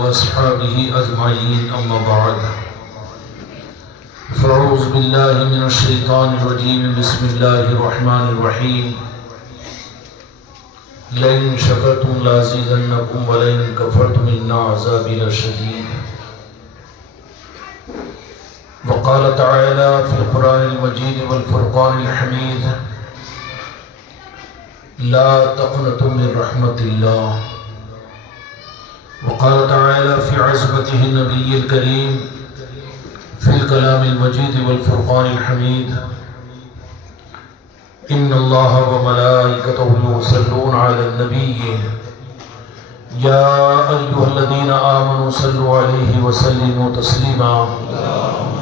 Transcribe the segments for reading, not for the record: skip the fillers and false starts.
وأصحابه أجمعين أما بعد فأعوذ بالله من الشيطان الرجيم بسم الله الرحمن الرحيم لئن شكرتم لأزيدنكم ولئن كفرتم إن عذابي لشديد. وقال تعالى في القرآن المجيد والفرقان الحميد لا تقنطوا من رحمة الله. وقال تعالى في عزمته النبي الكريم في الكلام المجيد والفرقان الحميد إن الله وملائكته يصلون على النبي يا أيها الذين آمنوا صلوا عليه وسلموا تسليما.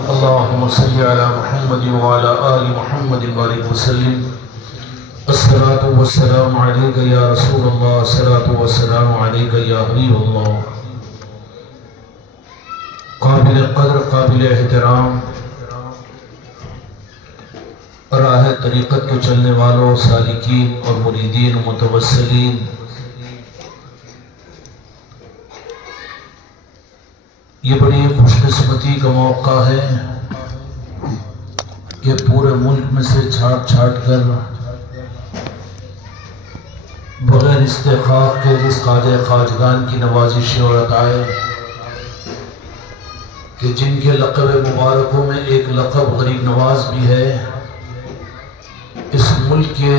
اللهم صل على محمد وعلى آل محمد وبارك وسلم. الصلاة والسلام عليك يا رسول الله. الصلاة والسلام عليك يا حبيب الله. قابل قدر قابل احترام راہ طریقت کے چلنے والوں سالکین اور مریدین و متوسلین، یہ بڑی خوش قسمتی کا موقع ہے کہ پورے ملک میں سے چھانٹ چھانٹ کر بغیر استحقاق کے جس خواجہ خواجگان کی نوازشیں اور عطائیں کہ جن کے لقب مبارکوں میں ایک لقب غریب نواز بھی ہے، اس ملک کے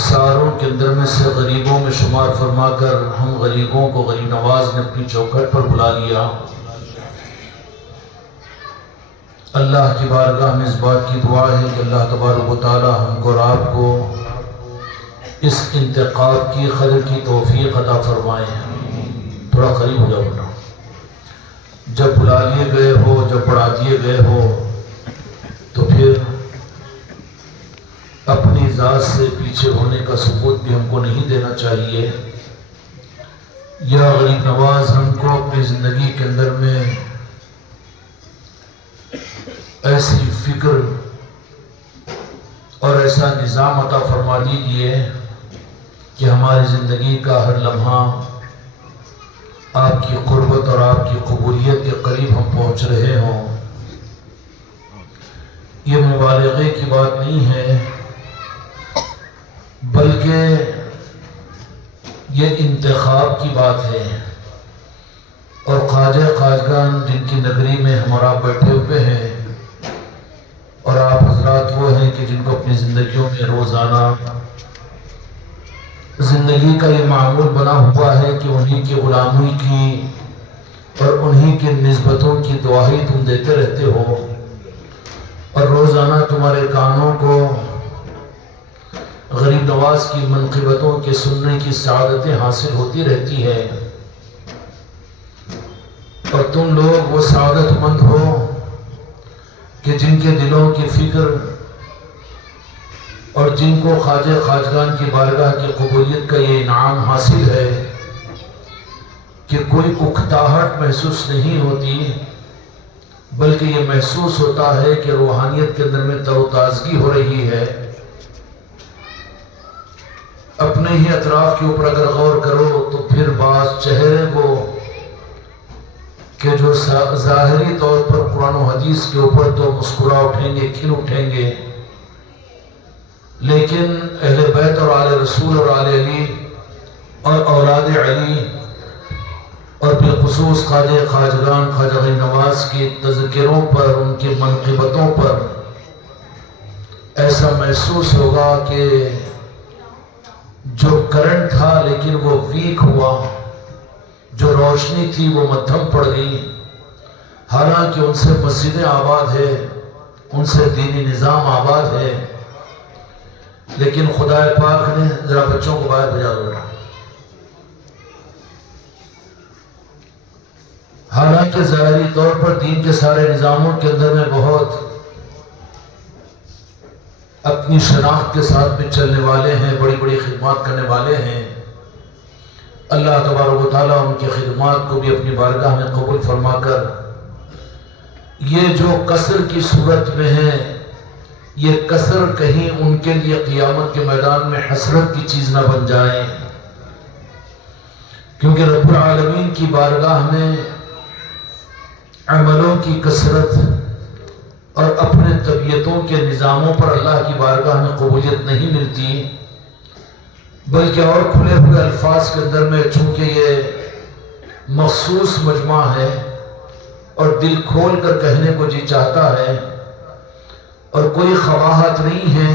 ساروں کے اندر میں سے غریبوں میں شمار فرما کر ہم غریبوں کو غریب نواز نے اپنی چوکھٹ پر بلا لیا۔ اللہ کی بارگاہ میں اس بات کی دعا ہے کہ اللہ تبارک و تعالی ہم کو اور آپ کو اس انتخاب کی قدر کی توفیق عطا فرمائے۔ تھوڑا قریب ہو جاؤ بیٹا۔ جب بلا لیے گئے ہو، جب پڑھا دیے گئے ہو تو پھر اپنی ذات سے پیچھے ہونے کا ثبوت بھی ہم کو نہیں دینا چاہیے۔ یا غریب نواز ہم کو اپنی زندگی کے اندر میں ایسی فکر اور ایسا نظام عطا فرما دیجیے کہ ہماری زندگی کا ہر لمحہ آپ کی قربت اور آپ کی قبولیت کے قریب ہم پہنچ رہے ہوں۔ یہ مبالغے کی بات نہیں ہے، بلکہ یہ انتخاب کی بات ہے۔ اور خواجہ خواجگان جن کی نگری میں ہم اور آپ بیٹھے ہوئے ہیں، اور آپ حضرات وہ ہیں کہ جن کو اپنی زندگیوں میں روزانہ زندگی کا یہ معمول بنا ہوا ہے کہ انہی کی غلامی کی اور انہی کی نسبتوں کی دعائی تم دیتے رہتے ہو، اور روزانہ تمہارے کانوں کو غریب نواز کی منقبتوں کے سننے کی سعادتیں حاصل ہوتی رہتی ہے، اور تم لوگ وہ سعادت مند ہو کہ جن کے دلوں کی فکر اور جن کو خواجہ خواجگان کی بارگاہ کی قبولیت کا یہ انعام حاصل ہے کہ کوئی اکتاہٹ محسوس نہیں ہوتی، بلکہ یہ محسوس ہوتا ہے کہ روحانیت کے اندر میں تر و تازگی ہو رہی ہے۔ اپنے ہی اطراف کے اوپر اگر غور کرو تو پھر بعض چہرے وہ کہ جو ظاہری طور پر قرآن و حدیث کے اوپر تو مسکرا اٹھیں گے، کھل اٹھیں گے، لیکن اہل بیت اور آل رسول اور آل علی اور اولاد علی اور بالخصوص خواجہ خواجگان خواجہ غریب نواز کی تذکروں پر، ان کی منقبتوں پر ایسا محسوس ہوگا کہ جو کرنٹ تھا لیکن وہ ویک ہوا، جو روشنی تھی وہ مدھم پڑ گئی۔ حالانکہ ان سے مسجدیں آباد ہے، ان سے دینی نظام آباد ہے، لیکن خدا پاک نے ذرا بچوں کو باہر بھیجا دو۔ حالانکہ ظاہری طور پر دین کے سارے نظاموں کے اندر میں بہت اپنی شناخت کے ساتھ میں چلنے والے ہیں، بڑی بڑی خدمات کرنے والے ہیں، اللہ تبارک و تعالیٰ ان کی خدمات کو بھی اپنی بارگاہ میں قبول فرما کر یہ جو قصر کی صورت میں ہے، یہ قصر کہیں ان کے لیے قیامت کے میدان میں حسرت کی چیز نہ بن جائے، کیونکہ رب العالمین کی بارگاہ میں عملوں کی کثرت اور اپنے طبیعتوں کے نظاموں پر اللہ کی بارگاہ میں قبولیت نہیں ملتی، بلکہ اور کھلے ہوئے الفاظ کے اندر میں چونکہ یہ مخصوص مجمع ہے اور دل کھول کر کہنے کو جی چاہتا ہے، اور کوئی خواہات نہیں ہے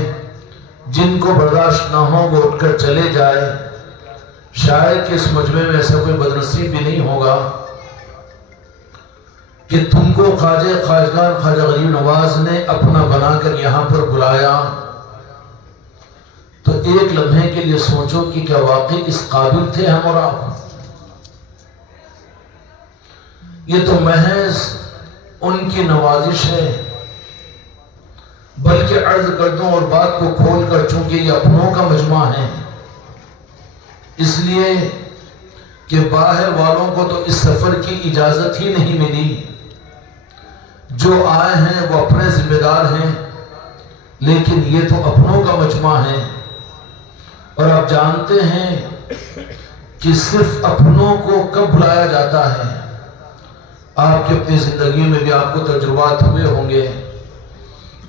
جن کو برداشت نہ ہو وہ اٹھ کر چلے جائے، شاید کہ اس مجمع میں ایسا کوئی بدنصیب بھی نہیں ہوگا کہ تم کو خواجہ خواجگان خواجہ غریب نواز نے اپنا بنا کر یہاں پر بلایا، تو ایک لمحے کے لیے سوچو کہ کیا واقعی اس قابل تھے ہم اور آپ؟ یہ تو محض ان کی نوازش ہے، بلکہ عرض کر دوں اور بات کو کھول کر، چونکہ یہ اپنوں کا مجمع ہے، اس لیے کہ باہر والوں کو تو اس سفر کی اجازت ہی نہیں ملی، جو آئے ہیں وہ اپنے ذمہ دار ہیں، لیکن یہ تو اپنوں کا مجمع ہے، اور آپ جانتے ہیں کہ صرف اپنوں کو کب بلایا جاتا ہے۔ آپ کی اپنی زندگی میں بھی آپ کو تجربات ہوئے ہوں گے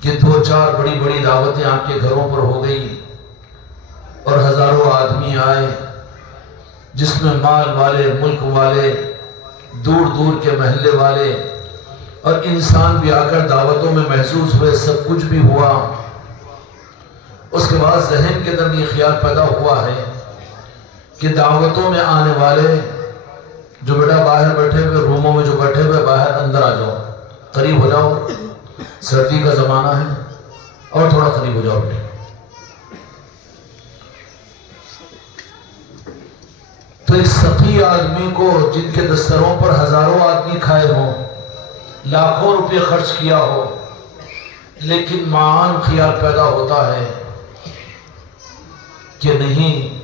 کہ 2-4 بڑی بڑی دعوتیں آپ کے گھروں پر ہو گئی اور ہزاروں آدمی آئے، جس میں مال والے، ملک والے، دور دور کے محلے والے اور انسان بھی آ کر دعوتوں میں محسوس ہوئے، سب کچھ بھی ہوا۔ اس کے بعد ذہن کے اندر یہ خیال پیدا ہوا ہے کہ دعوتوں میں آنے والے جو بیٹا باہر بیٹھے ہوئے، روموں میں جو بیٹھے ہوئے، باہر اندر آ جاؤ، قریب ہو جاؤ، سردی کا زمانہ ہے، اور تھوڑا قریب ہو جاؤ۔ تو ایک سخی آدمی کو جن کے دستروں پر ہزاروں آدمی کھائے ہوں، لاکھوں روپے خرچ کیا ہو، لیکن معان خیال پیدا ہوتا ہے کہ نہیں،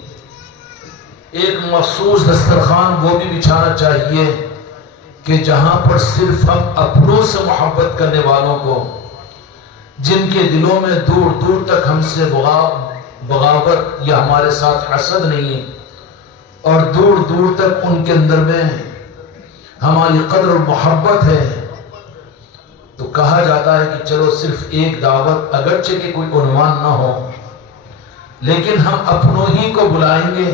ایک مخصوص دسترخوان وہ بھی بچھانا چاہیے کہ جہاں پر صرف ہم اپنوں سے محبت کرنے والوں کو، جن کے دلوں میں دور دور تک ہم سے بغاوت یا ہمارے ساتھ حسد نہیں، اور دور دور تک ان کے اندر میں ہماری قدر و محبت ہے، تو کہا جاتا ہے کہ چلو صرف ایک دعوت، اگرچہ کہ کوئی عنوان نہ ہو، لیکن ہم اپنوں ہی کو بلائیں گے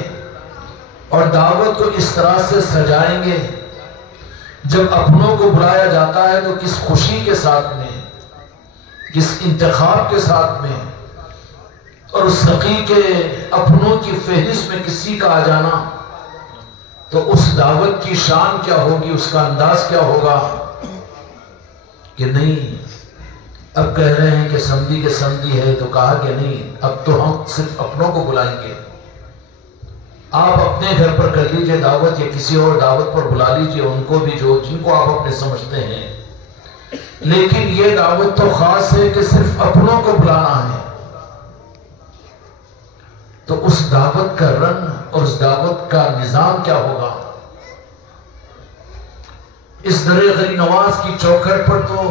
اور دعوت کو اس طرح سے سجائیں گے۔ جب اپنوں کو بلایا جاتا ہے تو کس خوشی کے ساتھ میں، کس انتخاب کے ساتھ میں، اور اس سخی کے اپنوں کی فہرست میں کسی کا آ جانا، تو اس دعوت کی شان کیا ہوگی، اس کا انداز کیا ہوگا کہ نہیں اب کہہ رہے ہیں کہ سمدھی کے سمدھی ہے، تو کہا کہ نہیں، اب تو ہم صرف اپنوں کو بلائیں گے۔ آپ اپنے گھر پر کر لیجئے دعوت، یا کسی اور دعوت پر بلا لیجئے ان کو بھی جن کو آپ اپنے سمجھتے ہیں، لیکن یہ دعوت تو خاص ہے کہ صرف اپنوں کو بلانا ہے۔ تو اس دعوت کا رنگ اور اس دعوت کا نظام کیا ہوگا؟ اس در غریب نواز کی چوکھٹ پر تو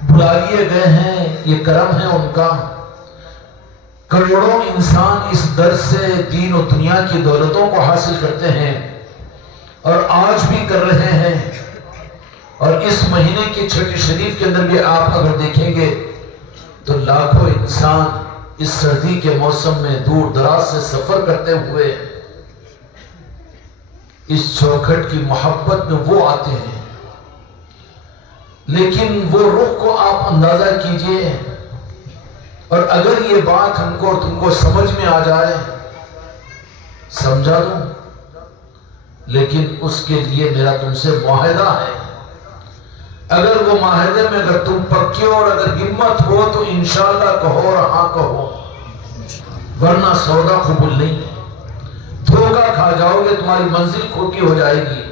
بلا لیے گئے ہیں، یہ کرم ہے ان کا۔ کروڑوں انسان اس در سے دین و دنیا کی دولتوں کو حاصل کرتے ہیں، اور آج بھی کر رہے ہیں، اور اس مہینے کی چھٹی شریف کے اندر بھی آپ اگر دیکھیں گے تو لاکھوں انسان اس سردی کے موسم میں دور دراز سے سفر کرتے ہوئے اس چوکھٹ کی محبت میں وہ آتے ہیں۔ لیکن وہ رخ کو آپ اندازہ کیجئے، اور اگر یہ بات ہم کو اور تم کو سمجھ میں آ جائے، سمجھا دوں، لیکن اس کے لیے میرا تم سے معاہدہ ہے۔ اگر وہ معاہدے میں اگر تم پکے اور اگر ہمت ہو تو انشاءاللہ کہو اور ہاں کہو، ورنہ سودا قبول نہیں ہے۔ دھوکہ کھا جاؤ گے، تمہاری منزل کھوٹی ہو جائے گی،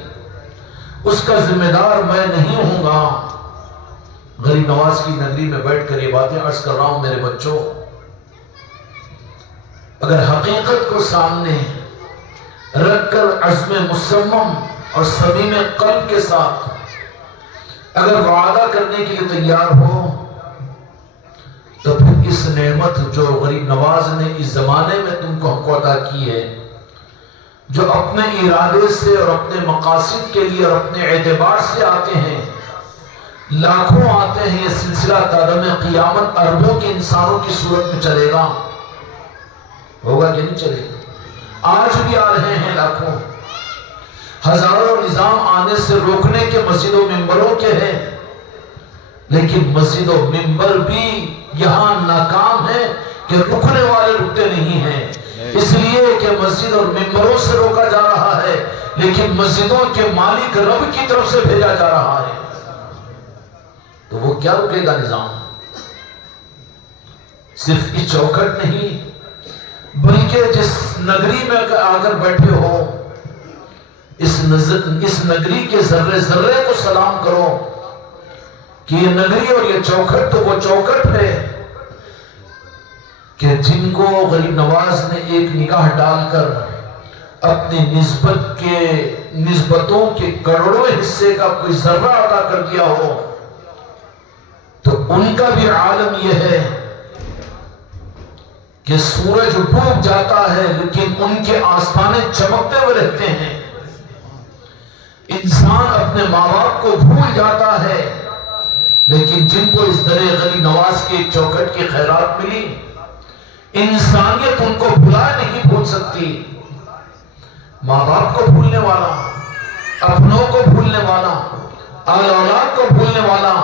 اس کا ذمہ دار میں نہیں ہوں گا۔ غریب نواز کی نگری میں بیٹھ کر یہ باتیں عرض کر رہا ہوں میرے بچوں، اگر حقیقت کو سامنے رکھ کر عزم مصمم اور صمیم قلب کے ساتھ اگر وعدہ کرنے کے لیے تیار ہو، تو پھر اس نعمت جو غریب نواز نے اس زمانے میں تم کو ہم کو عطا کی ہے، جو اپنے ارادے سے اور اپنے مقاصد کے لیے اور اپنے اعتبار سے آتے ہیں، لاکھوں آتے ہیں، یہ سلسلہ قدم قیامت اربوں کے انسانوں کی صورت میں چلے گا، ہوگا کہ نہیں چلے گا؟ آج بھی آ رہے ہیں لاکھوں، ہزاروں نظام آنے سے روکنے کے مسجد و ممبروں کے ہیں، لیکن مسجد و ممبر بھی یہاں ناکام ہے کہ رکنے والے رکتے نہیں ہیں، اس لیے کہ مسجد اور ممبروں سے روکا جا رہا ہے، لیکن مسجدوں کے مالک رب کی طرف سے بھیجا جا رہا ہے، تو وہ کیا رکے گا نظام؟ صرف اس چوکھٹ نہیں، بلکہ جس نگری میں آ کر بیٹھے ہو، اس نگری کے ذرے ذرے کو سلام کرو کہ یہ نگری اور یہ چوکھٹ تو وہ چوکھٹ ہے کہ جن کو غریب نواز نے ایک نگاہ ڈال کر اپنی نسبتوں کے کروڑوں حصے کا کوئی ذرہ عطا کر دیا ہو، تو ان کا بھی عالم یہ ہے کہ سورج ڈوب جاتا ہے لیکن ان کے آستانے چمکتے ہوئے رہتے ہیں، انسان اپنے ماں باپ کو بھول جاتا ہے، لیکن جن کو اس در غریب نواز کے ایک چوکھٹ کی خیرات ملی، انسانیت ان کو بھلا نہیں بھول سکتی، ماں باپ کو بھولنے والا، اپنوں کو بھولنے والا، آل اولاد کو بھولنے والا،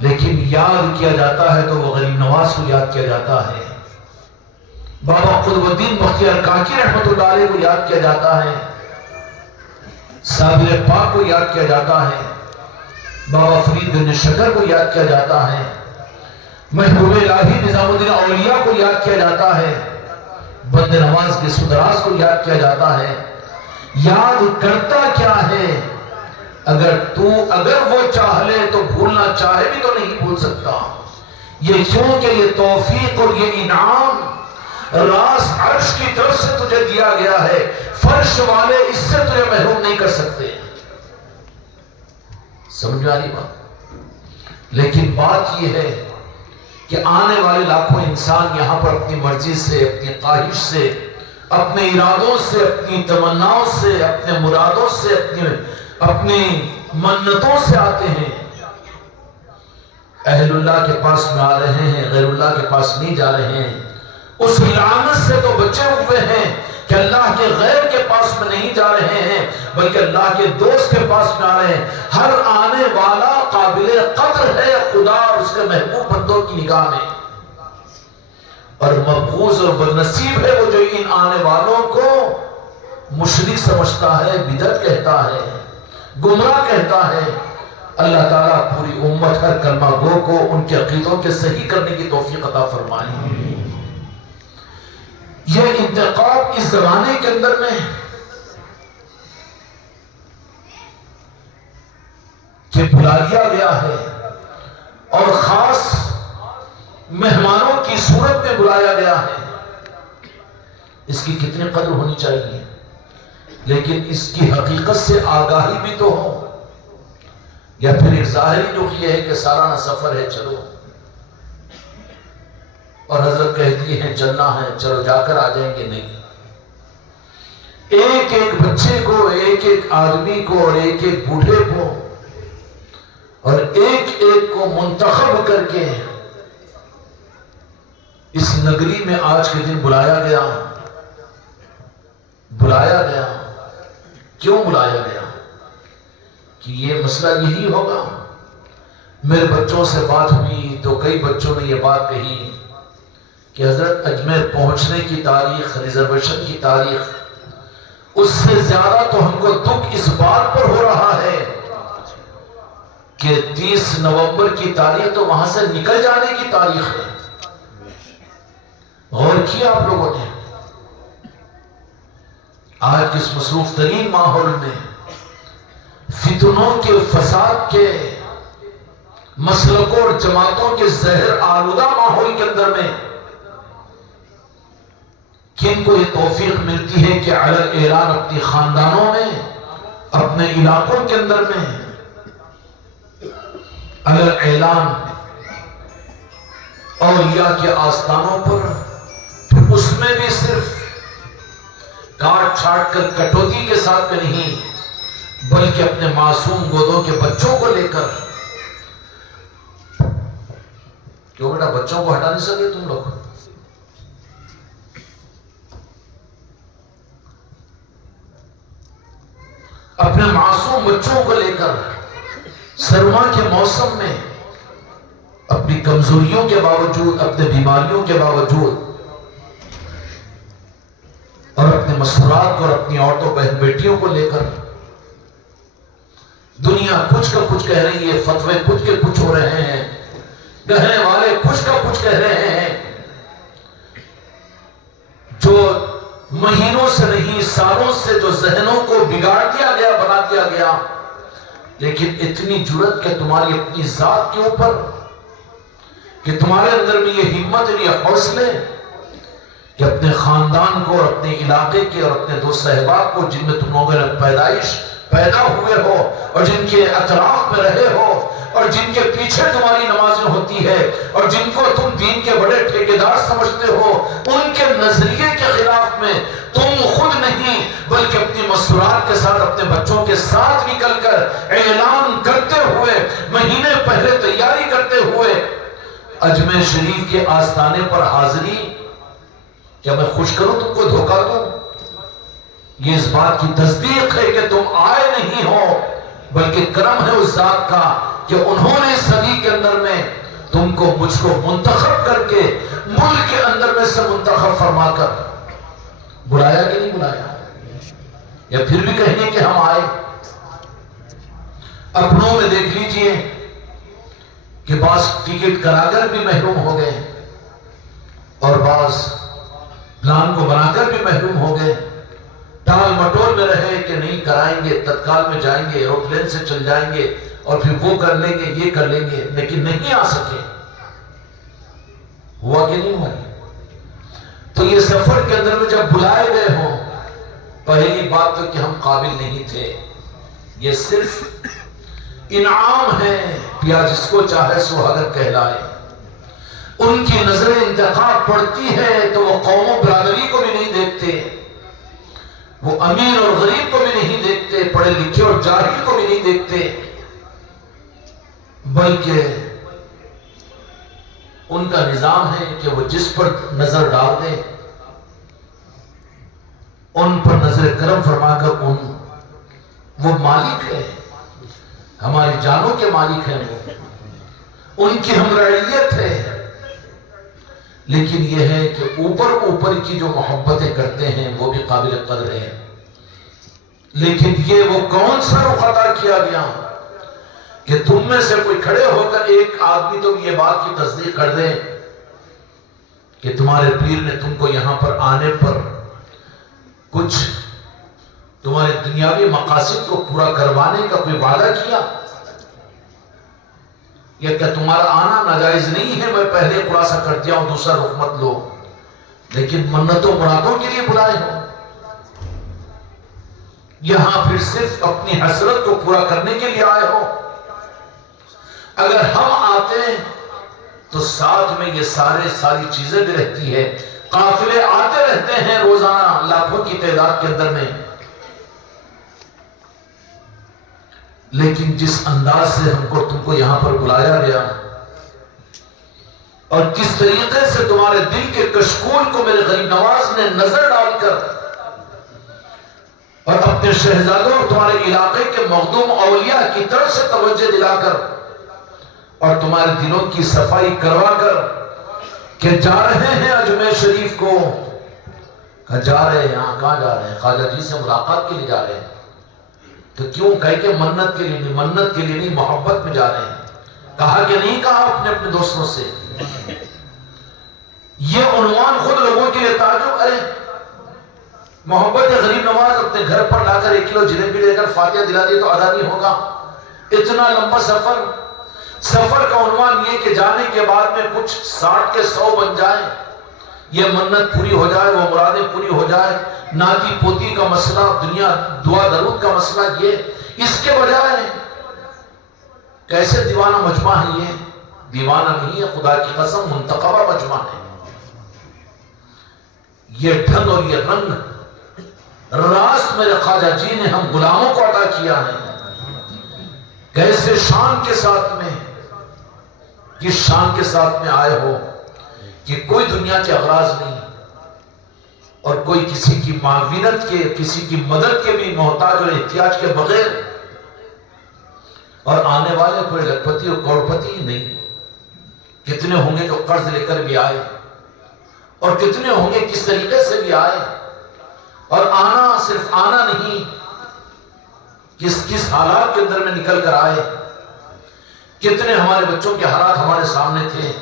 لیکن یاد کیا جاتا ہے تو وہ غریب نواز کو یاد کیا جاتا ہے، بابا قطب الدین بختیار کاکی رحمت اللہ علیہ کو یاد کیا جاتا ہے، صابر پاک کو یاد کیا جاتا ہے، بابا فرید بن شکر کو یاد کیا جاتا ہے، محبوب الہی نظام الدین اولیاء کو یاد کیا جاتا ہے، بند نواز کے سدراز کو یاد کیا جاتا ہے۔ یاد کرتا کیا ہے؟ اگر وہ چاہ لے تو بھولنا چاہے بھی تو نہیں بھول سکتا، یہ کیوں کہ یہ توفیق اور یہ انعام راس عرش کی طرف سے تجھے دیا گیا ہے، فرش والے اس سے تجھے محروم نہیں کر سکتے، سمجھ آ رہی بات؟ لیکن بات یہ ہے کہ آنے والے لاکھوں انسان یہاں پر اپنی مرضی سے، اپنی خواہش سے، اپنے ارادوں سے، اپنی تمناؤں سے، اپنے مرادوں سے، اپنی منتوں سے آتے ہیں، اہل اللہ کے پاس میں آ رہے ہیں، غیر اللہ کے پاس نہیں جا رہے ہیں، اس لعنت سے تو بچے ہوئے ہیں کہ اللہ کے غیر کے پاس میں نہیں جا رہے ہیں بلکہ اللہ کے دوست کے پاس میں آ رہے ہیں۔ ہر آنے والا قابل قدر ہے خدا اور اس کے محبوب بندوں کی نگاہ میں، اور مبغوض اور بدنصیب ہے وہ جو ان آنے والوں کو مشرک سمجھتا ہے، بدعت کہتا ہے، گمراہ کہتا ہے۔ اللہ تعالیٰ پوری امت ہر کلمہ گو کو ان کے عقیدوں کے صحیح کرنے کی توفیق عطا فرمائے۔ یہ انتقام اس زمانے کے اندر میں کہ بلا لیا گیا ہے اور خاص مہمانوں کی صورت میں بلایا گیا ہے، اس کی کتنی قدر ہونی چاہیے، لیکن اس کی حقیقت سے آگاہی بھی تو ہو، یا پھر ایک ظاہری جو یہ ہے کہ سالانہ سفر ہے چلو، اور حضرت کہتی ہیں چلنا ہے چلو جا کر آ جائیں گے، نہیں، ایک ایک بچے کو، ایک ایک آدمی کو اور ایک ایک بوڑھے کو اور ایک ایک کو منتخب کر کے اس نگری میں آج کے دن بلایا گیا۔ کیوں بلایا گیا؟ کہ یہ مسئلہ یہی ہوگا۔ میرے بچوں سے بات ہوئی تو کئی بچوں نے یہ بات کہی کہ حضرت اجمیر پہنچنے کی تاریخ، ریزرویشن کی تاریخ، اس سے زیادہ تو ہم کو دکھ اس بات پر ہو رہا ہے کہ 30 نومبر کی تاریخ تو وہاں سے نکل جانے کی تاریخ ہے۔ غور کیا آپ لوگوں نے؟ آج کس مصروف ترین ماحول میں، فتنوں کے، فساد کے، مسلکوں اور جماعتوں کے زہر آلودہ ماحول کے اندر میں کن کو یہ توفیق ملتی ہے کہ علی اعلان اپنی خاندانوں میں، اپنے علاقوں کے اندر میں علی اعلان اولیاء کے آستانوں پر، پھر اس میں بھی صرف کاٹ چھاٹ کر کٹوتی کے ساتھ میں نہیں، بلکہ اپنے معصوم گودوں کے بچوں کو لے کر. کیوں بیٹا بچوں کو ہٹا نہیں سکے تم لوگ؟ اپنے معصوم بچوں کو لے کر سرما کے موسم میں اپنی کمزوریوں کے باوجود، اپنے بیماریوں کے باوجود، اور اپنے مسورات کو اور اپنی عورتوں بہن بیٹیوں کو لے کر دنیا کچھ کا کچھ کہہ رہی ہے، فتوے کچھ کے کچھ ہو رہے ہیں، کہنے والے کچھ کا کچھ کہہ رہے ہیں، جو مہینوں سے نہیں سالوں سے جو ذہنوں کو بگاڑ دیا گیا، بنا دیا گیا. لیکن اتنی جرأت کہ تمہاری اپنی ذات کے اوپر، کہ تمہارے اندر میں یہ ہمت اور یہ حوصلے کہ اپنے خاندان کو اور اپنے علاقے کے اور اپنے دوست احباب کو جن میں تم لوگوں نے پیدا ہوئے ہو اور جن کے اطراف میں رہے ہو اور جن کے پیچھے تمہاری نمازیں ہوتی ہے اور جن کو تم دین کے بڑے ٹھیکیدار سمجھتے ہو، ان کے نظریے کے خلاف میں تم خود نہیں بلکہ اپنی مسورات کے ساتھ اپنے بچوں کے ساتھ نکل کر اعلان کرتے ہوئے، مہینے پہلے تیاری کرتے ہوئے اجمیر شریف کے آستانے پر حاضری. کیا میں خوش کروں تم کو، دھوکہ دوں؟ یہ اس بات کی تصدیق ہے کہ تم آئے نہیں ہو، بلکہ کرم ہے اس ذات کا کہ انہوں نے صدی کے اندر میں تم کو مجھ کو منتخب کر کے ملک کے اندر میں سے منتخب فرما کر بلایا کہ نہیں بلایا؟ یا پھر بھی کہیں گے کہ ہم آئے؟ اپنوں میں دیکھ لیجئے کہ بعض ٹکٹ کرا کر بھی محروم ہو گئے اور بعض پلان کو بنا کر بھی محروم ہو گئے. ٹال مٹول میں رہے کہ نہیں کرائیں گے، تتکال میں جائیں گے، ایروپلین سے چل جائیں گے اور پھر وہ کر لیں گے، یہ کر لیں گے، لیکن نہیں آ سکے. ہوا کہ نہیں ہوا؟ تو یہ سفر کے اندر میں جب بلائے گئے ہوں، پہلی بات تو کہ ہم قابل نہیں تھے. یہ صرف انعام ہے، پیا جس کو چاہے سہاگت کہلائے. ان کی نظر انتخاب پڑتی ہے تو وہ قوم و برادری کو بھی نہیں دیکھتے، وہ امیر اور غریب کو بھی نہیں دیکھتے، پڑھے لکھے اور جاہل کو بھی نہیں دیکھتے، بلکہ ان کا نظام ہے کہ وہ جس پر نظر ڈال دے ان پر نظر کرم فرما کر وہ مالک ہے، ہماری جانوں کے مالک ہیں، وہ ان کی ہم رعیت ہے. لیکن یہ ہے کہ اوپر کی جو محبتیں کرتے ہیں وہ بھی قابل قدر ہے. لیکن یہ وہ کون سا رخ عطا کیا گیا کہ تم میں سے کوئی کھڑے ہو کر ایک آدمی تو یہ بات کی تصدیق کر دے کہ تمہارے پیر نے تم کو یہاں پر آنے پر کچھ تمہارے دنیاوی مقاصد کو پورا کروانے کا کوئی وعدہ کیا؟ یا کہ تمہارا آنا ناجائز نہیں ہے، میں پہلے خلاصہ کر دیا ہوں، دوسرا رخ مت لو، لیکن منتوں مرادوں کے لیے بلائے ہو؟ یہاں پھر صرف اپنی حسرت کو پورا کرنے کے لیے آئے ہو؟ اگر ہم آتے تو ساتھ میں یہ ساری چیزیں بھی رہتی ہے، قافلے آتے رہتے ہیں روزانہ لاکھوں کی تعداد کے اندر میں. لیکن جس انداز سے تم کو یہاں پر بلایا گیا اور کس طریقے سے تمہارے دل کے کشکول کو میرے غریب نواز نے نظر ڈال کر اور اپنے شہزادوں اور تمہارے علاقے کے مخدوم اولیاء کی طرف سے توجہ دلا کر اور تمہارے دلوں کی صفائی کروا کر کہ جا رہے ہیں اجمیر شریف کو، جا رہے ہیں. کہاں جا رہے ہیں؟ خواجہ جی سے ملاقات کے لیے جا رہے ہیں. تو کیوں کہے کہ منت کے لیے نہیں، منت کے لیے نہیں، محبت میں جا رہے ہیں. کہا کہ نہیں کہا اپنے دوستوں سے؟ یہ عنوان خود لوگوں کے لیے تعجب. ارے محبت غریب نواز اپنے گھر پر لا کر 1 کلو جلیبی لے کر فاتحہ دلا دی تو ادا نہیں ہوگا؟ اتنا لمبا سفر کا عنوان یہ کہ جانے کے بعد میں کچھ 60 کے 100 بن جائیں، یہ منت پوری ہو جائے، وہ مرادیں پوری ہو جائے، ناتی پوتی کا مسئلہ، دنیا دعا درود کا مسئلہ. یہ اس کے بجائے کیسے دیوانہ مجمع ہے؟ یہ دیوانہ نہیں ہے، خدا کی قسم منتخبہ مجمع ہے. یہ ڈھنگ اور یہ رنگ راست میرے خواجہ جی نے ہم غلاموں کو عطا کیا ہے. کیسے شان کے ساتھ میں، کس شان کے ساتھ میں آئے ہو کہ کوئی دنیا کے اغراض نہیں اور کوئی کسی کی معاونت کے، کسی کی مدد کے بھی محتاج اور احتیاج کے بغیر، اور آنے والے کوئی لکھپتی اور کروڑپتی ہی نہیں. کتنے ہوں گے جو قرض لے کر بھی آئے، اور کتنے ہوں گے کس طریقے سے بھی آئے، اور آنا صرف آنا نہیں، کس حالات کے اندر میں نکل کر آئے. کتنے ہمارے بچوں کے حالات ہمارے سامنے تھے.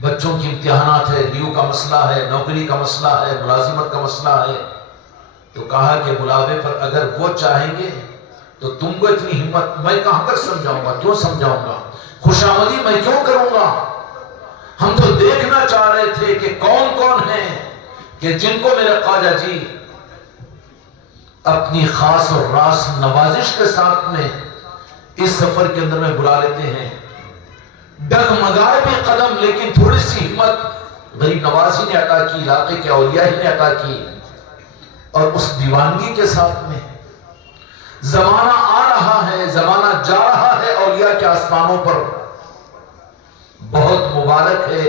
بچوں کی امتحانات ہے، ڈیو کا مسئلہ ہے، نوکری کا مسئلہ ہے، ملازمت کا مسئلہ ہے. تو کہا کہ بلاوے پر اگر وہ چاہیں گے تو تم کو اتنی ہمت میں کہاں تک سمجھاؤں گا، کیوں سمجھاؤں گا، خوشامدی میں کیوں کروں گا. ہم تو دیکھنا چاہ رہے تھے کہ کون کون ہیں کہ جن کو میرے خواجہ جی اپنی خاص اور راس نوازش کے ساتھ میں اس سفر کے اندر میں بلا لیتے ہیں. ڈگمگائے بھی قدم، لیکن تھوڑی سی ہمت غریب نواز ہی نے عطا کی، علاقے کے اولیاء ہی نے عطا کی. اور اس دیوانگی کے ساتھ میں زمانہ آ رہا ہے، زمانہ جا رہا ہے اولیاء کے آستانوں پر. بہت مبارک ہے،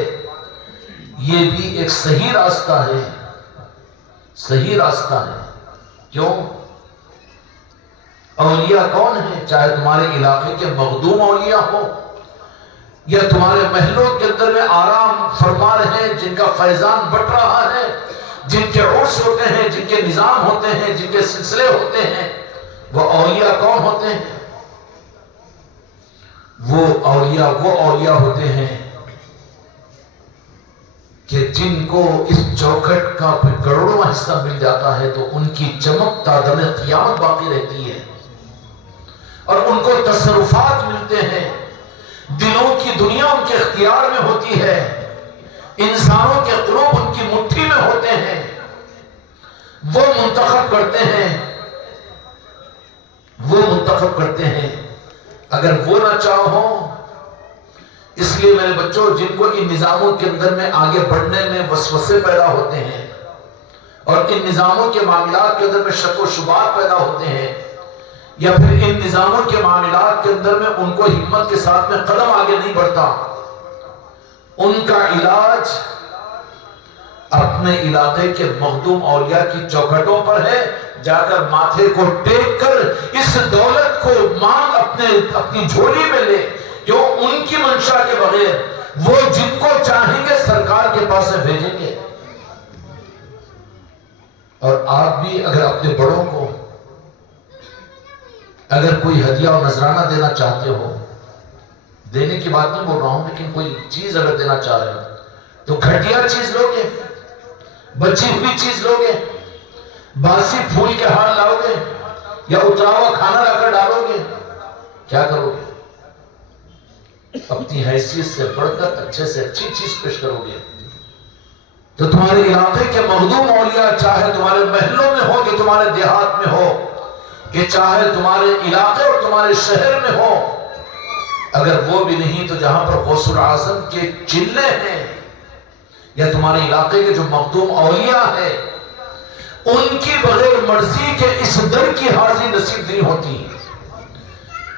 یہ بھی ایک صحیح راستہ ہے، صحیح راستہ ہے. کیوں؟ اولیاء کون ہیں؟ چاہے تمہارے علاقے کے مخدوم اولیاء ہو یا تمہارے محلوں کے اندر میں آرام فرما رہے ہیں، جن کا فیضان بٹ رہا ہے، جن کے عرس ہوتے ہیں، جن کے نظام ہوتے ہیں، جن کے سلسلے ہوتے ہیں، وہ اولیاء کون ہوتے ہیں؟ وہ اولیاء ہوتے ہیں کہ جن کو اس چوکھٹ کا پھر کروڑواں حصہ مل جاتا ہے تو ان کی چمک تا دم قیامت باقی رہتی ہے، اور ان کو تصرفات ملتے ہیں. دلوں کی دنیا ان کے اختیار میں ہوتی ہے، انسانوں کے قلوب ان کی مٹھی میں ہوتے ہیں. وہ منتخب کرتے ہیں اگر وہ نہ چاہو. اس لیے میرے بچوں، جن کو ان نظاموں کے اندر میں آگے بڑھنے میں وسوسے پیدا ہوتے ہیں اور ان نظاموں کے معاملات کے اندر میں شک و شبہات پیدا ہوتے ہیں، یا پھر ان نظاموں کے معاملات کے اندر میں ان کو ہمت کے ساتھ میں قدم آگے نہیں بڑھتا، ان کا علاج اپنے علاقے کے مخدوم اولیاء کی چوکھٹوں پر ہے. جا کر ماتھے کو ٹیک کر اس دولت کو مانگ اپنی جھولی میں لے، جو ان کی منشا کے بغیر وہ جن کو چاہیں گے سرکار کے پاس سے بھیجیں گے. اور آپ بھی اگر اپنے بڑوں کو اگر کوئی ہدیہ اور نذرانہ دینا چاہتے ہو، دینے کی بات نہیں بول رہا ہوں، لیکن کوئی چیز اگر دینا چاہ رہے ہو تو گھٹیا چیز لو گے، بچی ہوئی چیز لو گے، باسی پھول کے ہار لاؤ گے، یا اترا ہوا کھانا لا کر ڈالو گے؟ کیا کرو گے؟ اپنی حیثیت سے بڑھ کر اچھے سے اچھی چیز پیش کرو گے. تو تمہارے علاقے کے مخدوم اولیاء، چاہے تمہارے محلوں میں ہو کہ تمہارے دیہات میں ہو، کہ چاہے تمہارے علاقے اور تمہارے شہر میں ہو، اگر وہ بھی نہیں تو جہاں پر غوث الاعظم کے چلے ہیں یا تمہارے علاقے کے جو مخدوم اولیاء ہیں، ان کی بغیر مرضی کے اس در کی حاضری نصیب نہیں ہوتی.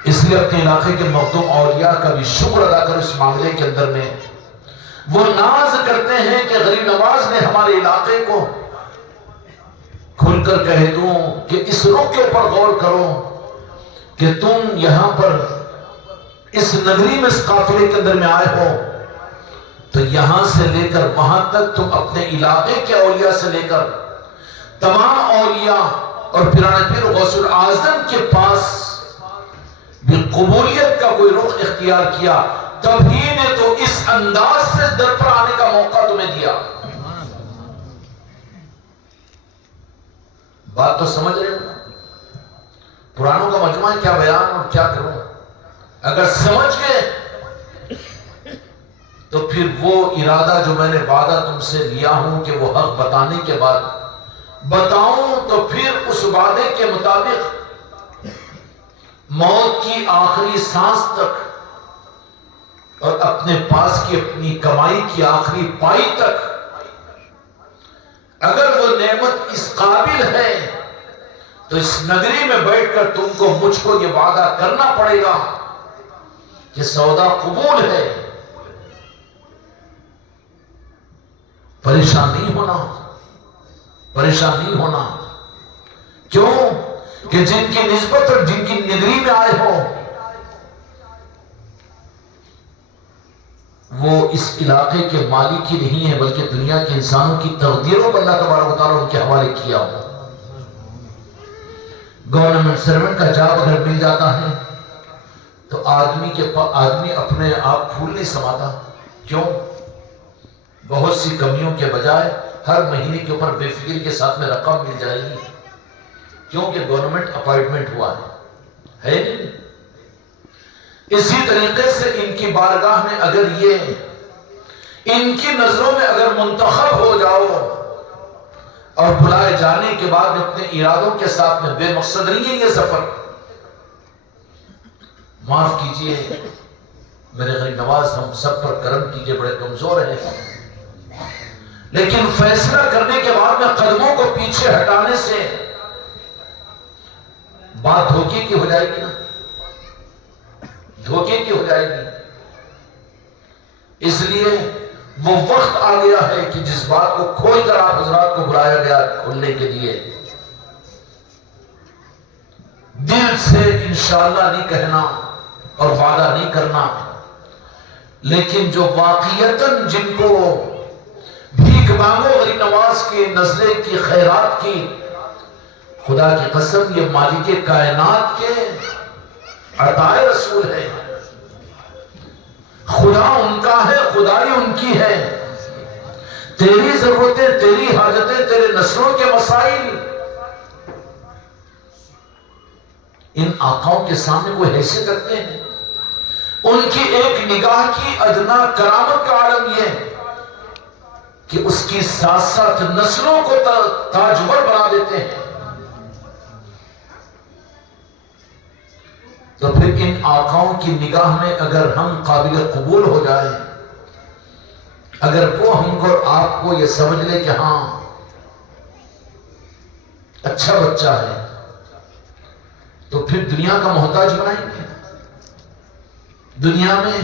اس لیے اپنے علاقے کے مخدوم اولیاء کا بھی شکر ادا کر اس معاملے کے اندر میں. وہ ناز کرتے ہیں کہ غریب نواز نے ہمارے علاقے کو کھل کر کہہ دوں کہ اس رخ کے اوپر غور کرو کہ تم یہاں پر اس نگری میں اس قافلے کے اندر میں آئے ہو، تو یہاں سے لے کر وہاں تک تم اپنے علاقے کے اولیاء سے لے کر تمام اولیاء اور پیرانے پیر غوث الاعظم کے پاس بھی قبولیت کا کوئی رخ اختیار کیا، تبھی نے تو اس انداز سے در پر آنے کا موقع تمہیں دیا. بات تو سمجھ رہے ہو؟ پرانوں کا مجموعہ کیا بیان اور کیا کروں. اگر سمجھ گئے تو پھر وہ ارادہ جو میں نے وعدہ تم سے لیا ہوں کہ وہ حق بتانے کے بعد بتاؤں، تو پھر اس وعدے کے مطابق موت کی آخری سانس تک اور اپنے پاس کی اپنی کمائی کی آخری پائی تک اگر وہ نعمت اس قابل ہے تو اس نگری میں بیٹھ کر تم کو مجھ کو یہ وعدہ کرنا پڑے گا کہ سودا قبول ہے. پریشان نہیں ہونا، پریشان نہیں ہونا. کیوں کہ جن کی نسبت اور جن کی نگری میں آئے ہو وہ اس علاقے کے مالک ہی نہیں ہے، بلکہ دنیا کے انسانوں کی تقدیروں کو اللہ تبارک و تعالیٰ ان کے حوالے کیا ہو. گورنمنٹ سرونٹ کا جاب اگر مل جاتا ہے تو آدمی اپنے آپ پھول نہیں سماتا. کیوں؟ بہت سی کمیوں کے بجائے ہر مہینے کے اوپر بے فکری کے ساتھ میں رقم مل جائے گی، کیونکہ گورنمنٹ اپائنٹمنٹ ہوا ہے نہیں. اسی طریقے سے ان کی بارگاہ میں اگر یہ ان کی نظروں میں اگر منتخب ہو جاؤ اور بلائے جانے کے بعد اپنے ارادوں کے ساتھ میں بے مقصد نہیں ہے یہ سفر. معاف کیجئے میرے غریب نواز، ہم سب پر کرم کیجئے، بڑے کمزور ہیں، لیکن فیصلہ کرنے کے بعد میں قدموں کو پیچھے ہٹانے سے بات دھوکے کی ہو جائے گی نا، دھوکے کی ہو جائے گی. اس لیے وہ وقت آ گیا ہے کہ جس بات کو کھول کر آپ حضرات کو بلایا گیا کھولنے کے لیے، دل سے انشاءاللہ نہیں کہنا اور وعدہ نہیں کرنا، لیکن جو واقعیتاً جن کو بھیک مانگو غریب نواز کی نظرے کی خیرات کی، خدا کی قسم یہ مالک کائنات کے عطائے رسول ہے. خدا ان کا ہے، خدائی ان کی ہے. تیری ضرورتیں، تیری حاجتیں، تیرے نسلوں کے مسائل ان آقاؤں کے سامنے کوئی حیثیت رکھتے ہیں؟ ان کی ایک نگاہ کی ادنا کرامت کا عالم یہ کہ اس کی ساتھ ساتھ نسلوں کو تاجور بنا دیتے ہیں. تو پھر ان آقاؤں کی نگاہ میں اگر ہم قابل قبول ہو جائیں، اگر وہ ہم کو آپ کو یہ سمجھ لے کہ ہاں اچھا بچہ ہے، تو پھر دنیا کا محتاج بنائیں گے. دنیا میں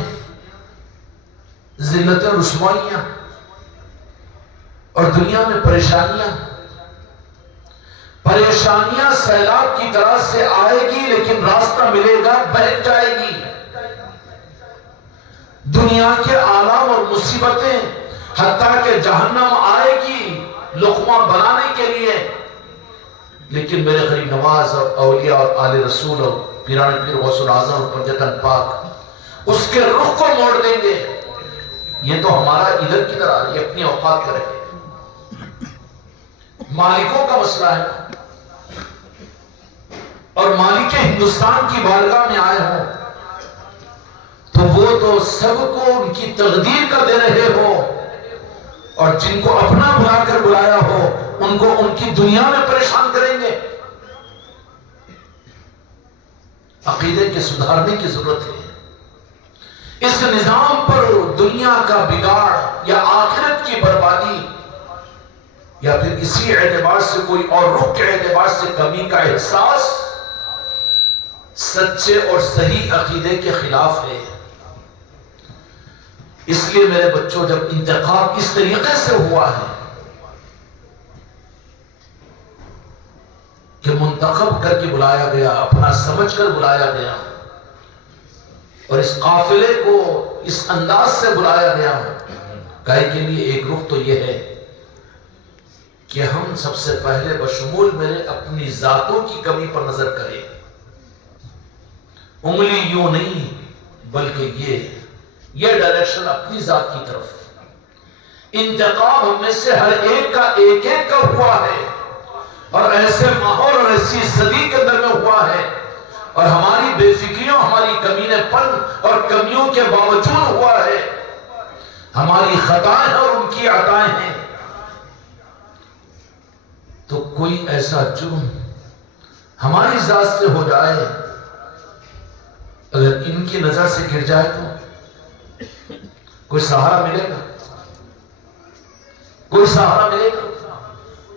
ذلتیں، رسوائیاں اور دنیا میں پریشانیاں سیلاب کی طرح سے آئے گی، لیکن راستہ ملے گا، بہہ جائے گی. دنیا کے آلام اور مصیبتیں حتیٰ کہ جہنم آئے گی لقمہ بنانے کے لیے، لیکن میرے غریب نواز اور اولیاء اور آل رسول اور پیران پیر غوث الاعظم اور پنجتن پاک اس کے رخ کو موڑ دیں گے. یہ تو ہمارا ادھر کی طرح یہ اپنی اوقات کرے گے. مالکوں کا مسئلہ ہے، اور مالک ہندوستان کی بارگاہ میں آئے ہوں تو وہ تو سب کو ان کی تقدیر کا دے رہے ہو، اور جن کو اپنا بلا کر بلایا ہو ان کو ان کی دنیا میں پریشان کریں گے. عقیدے کے سدھارنے کی ضرورت ہے. اس نظام پر دنیا کا بگاڑ یا آخرت کی بربادی یا پھر اسی اعتبار سے کوئی اور رخ کے اعتبار سے کمی کا احساس سچے اور صحیح عقیدے کے خلاف ہے. اس لیے میرے بچوں، جب انتخاب اس طریقے سے ہوا ہے کہ منتخب کر کے بلایا گیا، اپنا سمجھ کر بلایا گیا، اور اس قافلے کو اس انداز سے بلایا گیا، کہے کے لیے ایک رخ تو یہ ہے کہ ہم سب سے پہلے بشمول میرے اپنی ذاتوں کی کمی پر نظر کریں. انگلی یوں نہیں بلکہ یہ ڈائریکشن اپنی ذات کی طرف. انتقام ہم میں سے ہر ایک کا ہوا ہے، اور ایسے ماحول اور ایسی صدی کے اندر میں ہوا ہے، اور ہماری بے فکریوں، ہماری کمینے پن اور کمیوں کے باوجود ہوا ہے. ہماری خطائیں اور ان کی عطائیں ہیں. تو کوئی ایسا جرم ہماری ذات سے ہو جائے، اگر ان کی نظر سے گر جائے تو کوئی سہارا ملے گا؟ کوئی سہارا ملے گا؟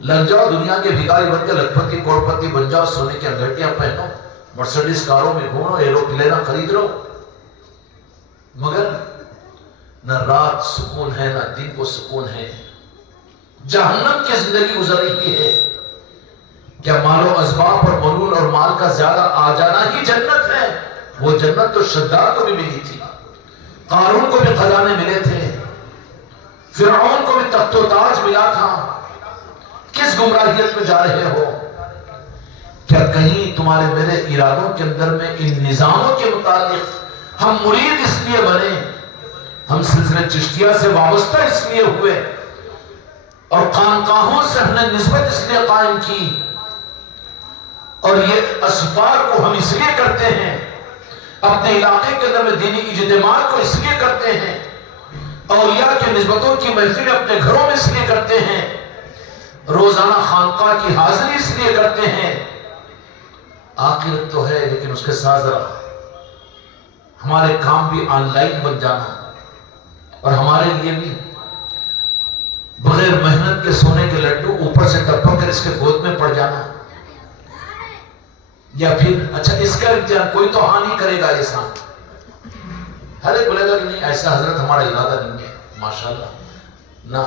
لگ جاؤ دنیا کے بھکاری بن کے لکھپتی کروڑپتی بن جاؤ، سونے کی انگھٹیاں پہنو، مرسڈیز کاروں میں گھومو، ایروپلین خرید لو، مگر نہ رات سکون ہے نہ دن کو سکون ہے، جہنم کی زندگی گزر رہی ہے۔ کیا مال و اسباب اور ملول اور مال کا زیادہ آ جانا ہی جنت ہے؟ وہ جنت تو شداد کو بھی ملی تھی، قارون کو بھی خزانے ملے تھے، فرعون کو بھی تخت و تاج ملا تھا۔ کس گمراہیت میں جا رہے ہو؟ کیا کہیں تمہارے میرے ارادوں کے اندر میں ان نظاموں کے متعلق ہم مرید اس لیے بنے، ہم سلسلہ چشتیہ سے وابستہ اس لیے ہوئے اور خانقاہوں سے ہم نے نسبت اس لیے قائم کی، اور یہ اسفار کو ہم اس لیے کرتے ہیں، اپنے علاقے کے اندر میں دینی اجتماع کو اس لیے کرتے ہیں، اولیاء کی نسبتوں کی محفل اپنے گھروں میں اس لیے کرتے ہیں، روزانہ خانقاہ کی حاضری اس لیے کرتے ہیں۔ آخرت تو ہے لیکن اس کے ساتھ ذرا ہمارے کام بھی آن لائن بن جانا، اور ہمارے لیے بھی بغیر محنت کے سونے کے لڈو اوپر سے ٹپک کر اس کے گود میں پڑ جانا، یا پھر اچھا اس کا امتحان کوئی تو ہاں نہیں کرے گا، یہ ساتھ ہر ایک بولے گا کہ نہیں ایسا حضرت ہمارا ارادہ نہیں ہے، ماشاءاللہ نہ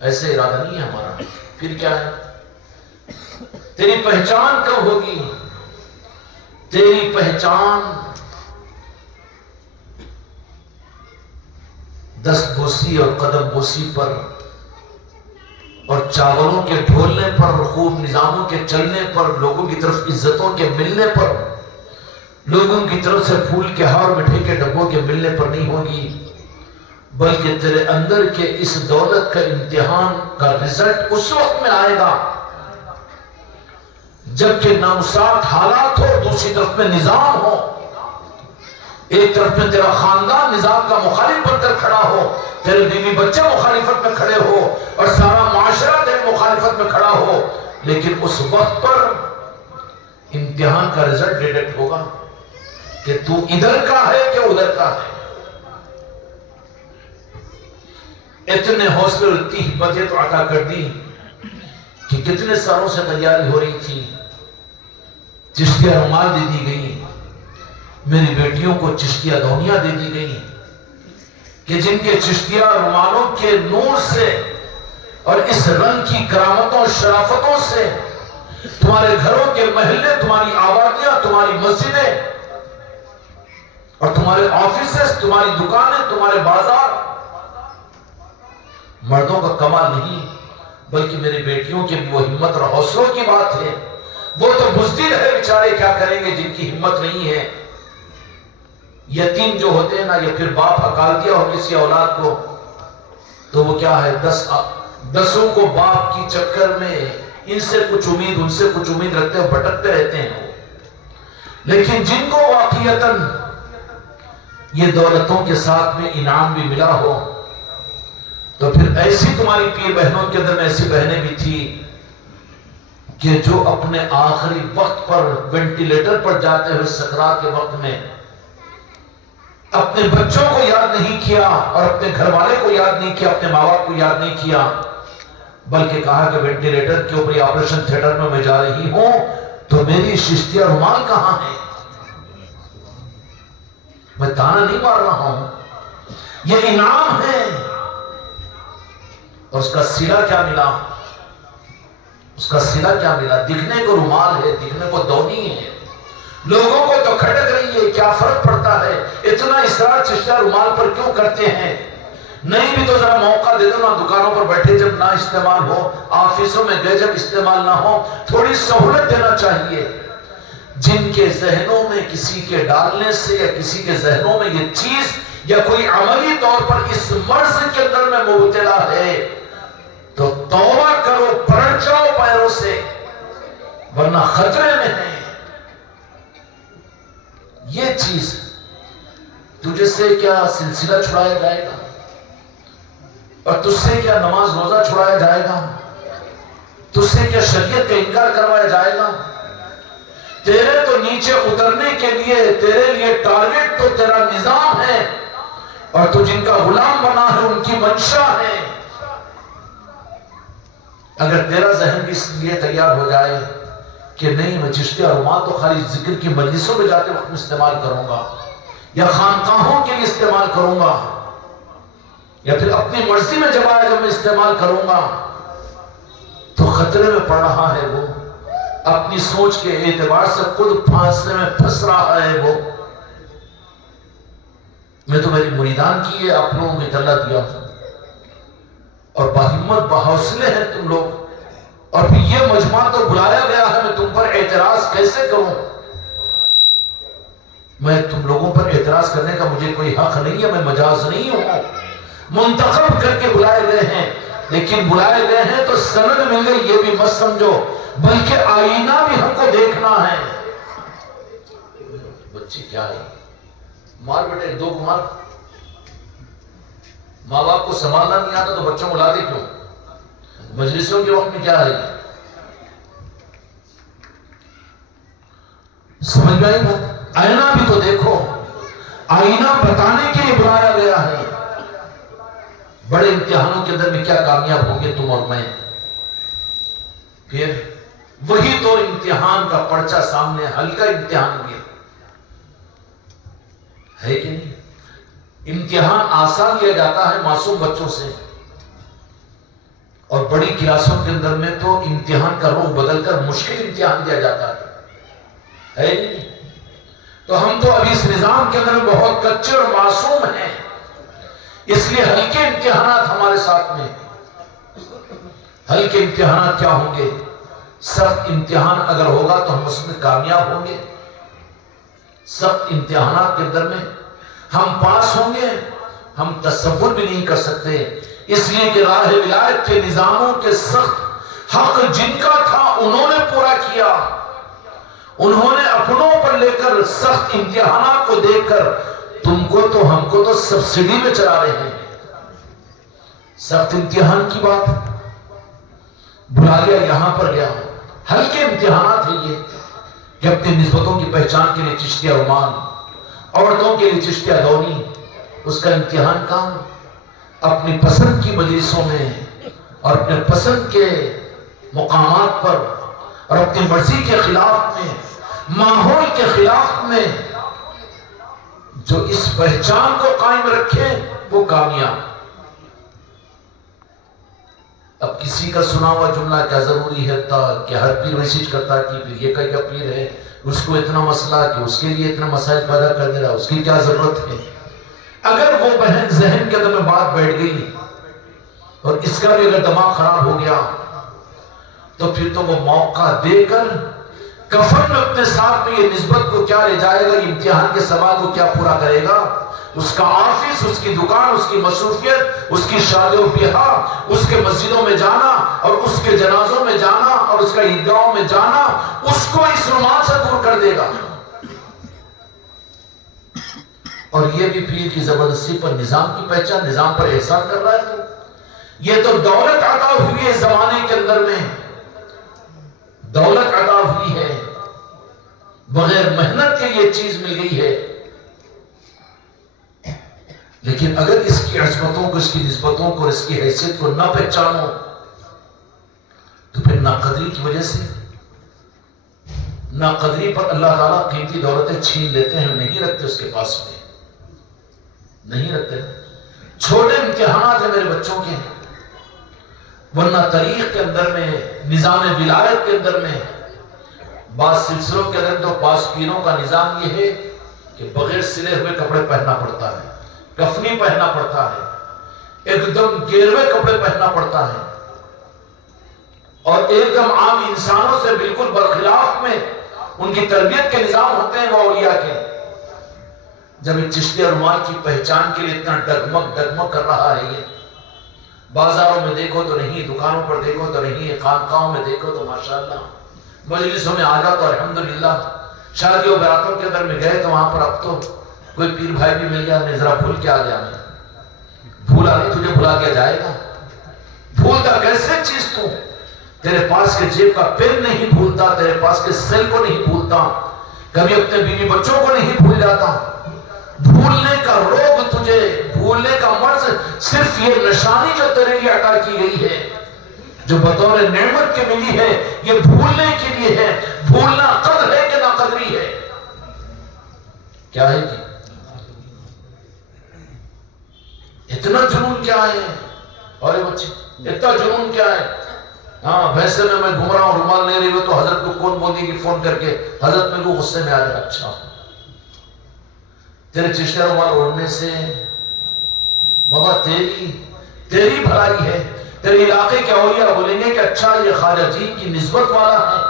ایسے ارادہ نہیں ہے ہمارا۔ پھر کیا ہے؟ تیری پہچان کب ہوگی؟ تیری پہچان دست بوسی اور قدم بوسی پر اور چاولوں کے ڈھولنے پر، خوب نظاموں کے چلنے پر، لوگوں کی طرف عزتوں کے ملنے پر، لوگوں کی طرف سے پھول کے ہار مٹھائی کے ڈبوں کے ملنے پر نہیں ہوگی، بلکہ تیرے اندر کے اس دولت کا امتحان کا رزلٹ اس وقت میں آئے گا جبکہ نامساعد حالات ہو، دوسری طرف میں نظام ہو، ایک طرف میں تیرا خاندان نظام کا مخالف بن کر کھڑا ہو، تیرے بیوی بچے مخالفت میں کھڑے ہو اور سارا معاشرہ تیرے مخالفت میں کھڑا ہو، لیکن اس وقت پر امتحان کا رزلٹ ڈیٹیکٹ ہوگا کہ تو ادھر کا ہے کہ ادھر کا ہے۔ اتنے حوصلے اور اتنی ہمت تو عطا کر دی کہ کتنے سالوں سے تیاری ہو رہی تھی، چشتیہ رومال دے دی گئی، میری بیٹیوں کو چشتیہ دھونیاں دے دی گئی کہ جن کے چشتیہ رومالوں کے نور سے اور اس رنگ کی کرامتوں اور شرافتوں سے تمہارے گھروں کے محلے، تمہاری آبادیاں، تمہاری مسجدیں اور تمہارے آفیسز، تمہاری دکانیں، تمہارے بازار، مردوں کا کمال نہیں بلکہ میری بیٹیوں کی بھی وہ ہمت اور حوصلوں کی بات ہے۔ وہ تو بزدل ہے بیچارے، کیا کریں گے جن کی ہمت نہیں ہے۔ یتیم جو ہوتے ہیں نا، یا پھر باپ ہکال دیا ہو کسی اولاد کو تو وہ کیا ہے، دسوں کو باپ کی چکر میں ان سے کچھ امید ان سے کچھ امید رکھتے ہیں، بھٹکتے رہتے ہیں۔ لیکن جن کو واقعیتاً یہ دولتوں کے ساتھ میں انعام بھی ملا ہو، تو پھر ایسی تمہاری پیر بہنوں کے اندر میں ایسی بہنیں بھی تھی کہ جو اپنے آخری وقت پر وینٹیلیٹر پر جاتے ہوئے سکرات کے وقت میں اپنے بچوں کو یاد نہیں کیا اور اپنے گھر والے کو یاد نہیں کیا، اپنے ماں باپ کو یاد نہیں کیا، بلکہ کہا کہ وینٹیلیٹر کے اوپر آپریشن تھیٹر میں جا رہی ہوں تو میری ششتیہ رومال کہاں ہے؟ میں تانا نہیں مار رہا ہوں، یہ انعام ہے۔ اور اس کا صلہ کیا ملا؟ اس کا صلہ کیا ملا؟ دکھنے کو رومال ہے، دکھنے کو دونی ہے، لوگوں کو تو کھٹک رہی ہے، کیا فرق پڑتا ہے؟ اتنا اصرار چشتیہ رومال پر کیوں کرتے ہیں؟ نہیں بھی تو ذرا موقع دے دو نا، دکانوں پر بیٹھے جب نہ استعمال ہو، آفیسوں میں گئے جب استعمال نہ ہو، تھوڑی سہولت دینا چاہیے۔ جن کے ذہنوں میں کسی کے ڈالنے سے یا کسی کے ذہنوں میں یہ چیز یا کوئی عملی طور پر اس مرض کے اندر میں مبتلا ہے تو توبہ کرو، پلٹ جاؤ پیروں سے، ورنہ خطرے میں ہے۔ یہ چیز تجھے سے کیا سلسلہ چھڑایا جائے گا، اور تجھ سے کیا نماز روزہ چھڑایا جائے گا، تجھ سے کیا شریعت کا انکار کروایا جائے گا؟ تیرے تو نیچے اترنے کے لیے تیرے لیے ٹارگٹ تو تیرا نظام ہے، اور تو جن کا غلام بنا ہے ان کی منشا ہے۔ اگر تیرا ذہن بھی اس لیے تیار ہو جائے کہ نہیں میں چشتیہ رومال تو خالی ذکر کی مجلسوں میں جاتے وقت استعمال کروں گا یا خانقاہوں کے لیے استعمال کروں گا یا پھر اپنی مرضی میں جب آئے جب میں استعمال کروں گا، تو خطرے میں پڑ رہا ہے وہ، اپنی سوچ کے اعتبار سے خود پھانسنے میں پھنس رہا ہے وہ۔ میں تو میری مریدان کی ہے، آپ لوگوں کو اطلاع دیا اور باہمت باحوصلے ہیں تم لوگ، اور پھر یہ مجمع تو بلایا گیا ہے، میں تم پر اعتراض کیسے کروں؟ میں تم لوگوں پر اعتراض کرنے کا مجھے کوئی حق نہیں ہے، میں مجاز نہیں ہوں، منتخب کر کے بلائے گئے ہیں، لیکن بلائے گئے ہیں تو سند مل گئی یہ بھی مت سمجھو، بلکہ آئینہ بھی ہم کو دیکھنا ہے۔ بچے کیا ہے، مار بیٹے دو مار، ماں باپ کو سنبھالنا نہیں آتا تو بچوں کو لاتے کیوں؟ مجلسوں کے وقت میں کیا ہے، سمجھ گئے بات؟ آئینہ بھی تو دیکھو، آئینہ بتانے کے لیے بلایا گیا ہے۔ بڑے امتحانوں کے اندر میں کیا کامیاب ہوں گے تم اور میں، پھر وہی تو امتحان کا پرچہ سامنے، ہلکا امتحان بھی ہے کہ نہیں؟ امتحان آسان لیا جاتا ہے معصوم بچوں سے، اور بڑی کلاسوں کے اندر میں تو امتحان کا رخ بدل کر مشکل امتحان دیا جاتا ہے نہیں؟ تو ہم تو ابھی اس نظام کے اندر بہت کچے اور معصوم ہیں، اس لیے ہلکے امتحانات ہمارے ساتھ میں۔ ہلکے امتحانات کیا ہوں گے؟ سخت امتحان اگر ہوگا تو ہم اس میں کامیاب ہوں گے۔ سخت امتحانات کے اندر میں ہم پاس ہوں گے، ہم تصور بھی نہیں کر سکتے، اس لیے کہ راہ ولایت کے نظاموں کے سخت حق جن کا تھا انہوں نے پورا کیا، انہوں نے اپنوں پر لے کر سخت امتحانات کو دیکھ کر تم کو تو ہم کو تو سبسڈی میں چلا رہے ہیں۔ سخت امتحان کی بات بلا لیا، یہاں پر گیا، ہلکے امتحانات ہیں یہ کہ اپنی نسبتوں کی پہچان کے لیے چشتیہ رومال، عورتوں کے لیے چشتیہ دونی، اس کا امتحان کام اپنی پسند کی مجلسوں میں اور اپنے پسند کے مقامات پر اور اپنی مرضی کے خلاف میں، ماحول کے خلاف میں جو اس پہچان کو قائم رکھے وہ کامیاب۔ اب کسی کا سنا ہوا جملہ کیا ضروری ہے کہ ہر پیر میسج کرتا کہ پھر یہ کیا پیر ہے، اس کو اتنا مسئلہ کہ اس کے لیے اتنا مسائل پیدا کر دے رہا، اس کی کیا ضرورت ہے؟ اگر وہ بہن ذہن کے اندر میں بات بیٹھ گئی اور اس کا بھی اگر دماغ خراب ہو گیا تو پھر تو وہ موقع دے کر کفن میں اپنے ساتھ میں یہ نسبت کو کیا لے جائے گا، امتحان کے سوال کو کیا پورا کرے گا، اس کا آفس، اس کی دکان، اس کی مصروفیت، اس کی شادی و بیاہ، اس کے مسجدوں میں جانا اور اس کے جنازوں میں جانا اور اس کا عیدگاہوں میں جانا اس کو اس رومال سے دور کر دے گا۔ اور یہ بھی پیر کی زبردستی پر نظام کی پہچان، نظام پر احسان کر رہا ہے۔ یہ تو دولت عطا ہوئی ہے، زمانے کے اندر میں دولت عطا ہوئی ہے، بغیر محنت کے یہ چیز مل گئی ہے، لیکن اگر اس کی عظمتوں کو، اس کی نسبتوں کو اور اس کی حیثیت کو نہ پہچانو تو پھر ناقدری کی وجہ سے، ناقدری پر اللہ تعالیٰ قیمتی دولتیں چھین لیتے ہیں، نہیں رکھتے اس کے پاس میں، نہیں رکھتے۔ چھوٹے امتحانات ہیں میرے بچوں کے، ورنہ تاریخ کے اندر میں، نظام ولایت کے اندر میں، بعض سلسلوں کے اندر تو بعض پیروں کا نظام یہ ہے کہ بغیر سلے ہوئے کپڑے پہننا پڑتا ہے، کفنی پہننا پڑتا ہے، ایک دم گیروے کپڑے پہننا پڑتا ہے، اور ایک دم عام انسانوں سے بالکل برخلاف میں ان کی تربیت کے نظام ہوتے ہیں وہ اولیاء کے۔ جب ایک چشتیہ رومال کی پہچان کے لیے اتنا ڈگمگ کر رہا ہے، یہ بازاروں میں دیکھو تو نہیں، دکانوں پر دیکھو تو نہیں، خانقاہوں میں دیکھو تو ماشاءاللہ، مجلسوں میں آ جاؤ تو الحمدللہ، شادیوں براتوں کے اندر میں گئے تو وہاں پر اب تو کوئی پیر بھائی بھی مل گیا، نہیں ذرا بھول کے آ گیا، بھولا نہیں، تجھے بھلا کے جائے گا، بھولتا کیسے چیز تو؟ تیرے پاس کے جیب کا پین نہیں بھولتا، تیرے پاس کے سیل کو نہیں بھولتا، کبھی اپنے بیوی بچوں کو نہیں بھول جاتا۔ بھولنے کا روگ تجھے، بھولنے کا مرض صرف یہ نشانی جو تیرے لیے عطا کی گئی ہے، جو بطور نعمت کے ملی ہے یہ بھولنے کے لیے ہے. بھولنا قدر ہے کہ ناقدری ہے؟ کیا ہے جی؟ اتنا جنون کیا ہے؟ اور بچے اتنا جنون کیا ہے؟ ہاں ویسے میں گھوم رہا ہوں رومال نہیں رہی ہو تو حضرت کو کون بولے گی فون کر کے حضرت میرے کو غصے میں آ جائے. اچھا تیرے چشتہ رومال اوڑھنے سے بابا تیری بھلائی ہے. تیرے علاقے کے اولیاء بولیں گے کہ اچھا یہ خواجہ جی کی نسبت والا ہے,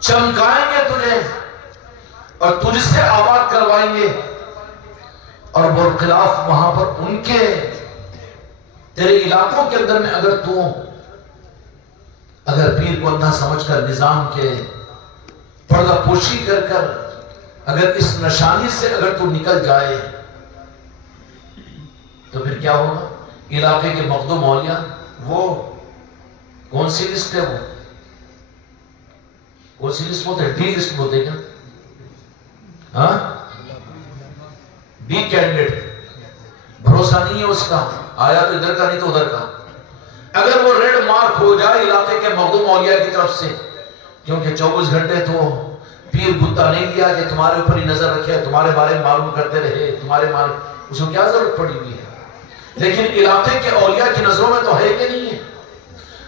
چمکائیں گے تجھے اور تجھ سے آباد کروائیں گے. اور برخلاف وہاں پر ان کے تیرے علاقوں کے اندر میں اگر پیر کو اندھا سمجھ کر نظام کے پردہ پوشی کر کر اگر اس نشانی سے اگر تو نکل جائے تو پھر کیا ہوگا؟ علاقے کے مخدوم اولیاء وہ کون سی لسٹ ہے؟ وہ کون سی لسٹ بولتے ہیں؟ ڈی لسٹ بولتے ہیں کیا؟ ہاں ڈی کینڈیڈیٹ. بھروسہ نہیں ہے اس کا, آیا تو ادھر کا نہیں تو ادھر کا. اگر وہ ریڈ مارک ہو جائے علاقے کے مخدوم اولیاء کی طرف سے, کیونکہ 24 گھنٹے تو پیر گتا نہیں لیا کہ تمہارے اوپر ہی نظر رکھے, تمہارے بارے میں معلوم کرتے رہے, تمہارے بارے اس کو کیا ضرورت پڑی ہوئی ہے؟ لیکن علاقے کے اولیاء کی نظروں میں تو ہے کہ نہیں ہے؟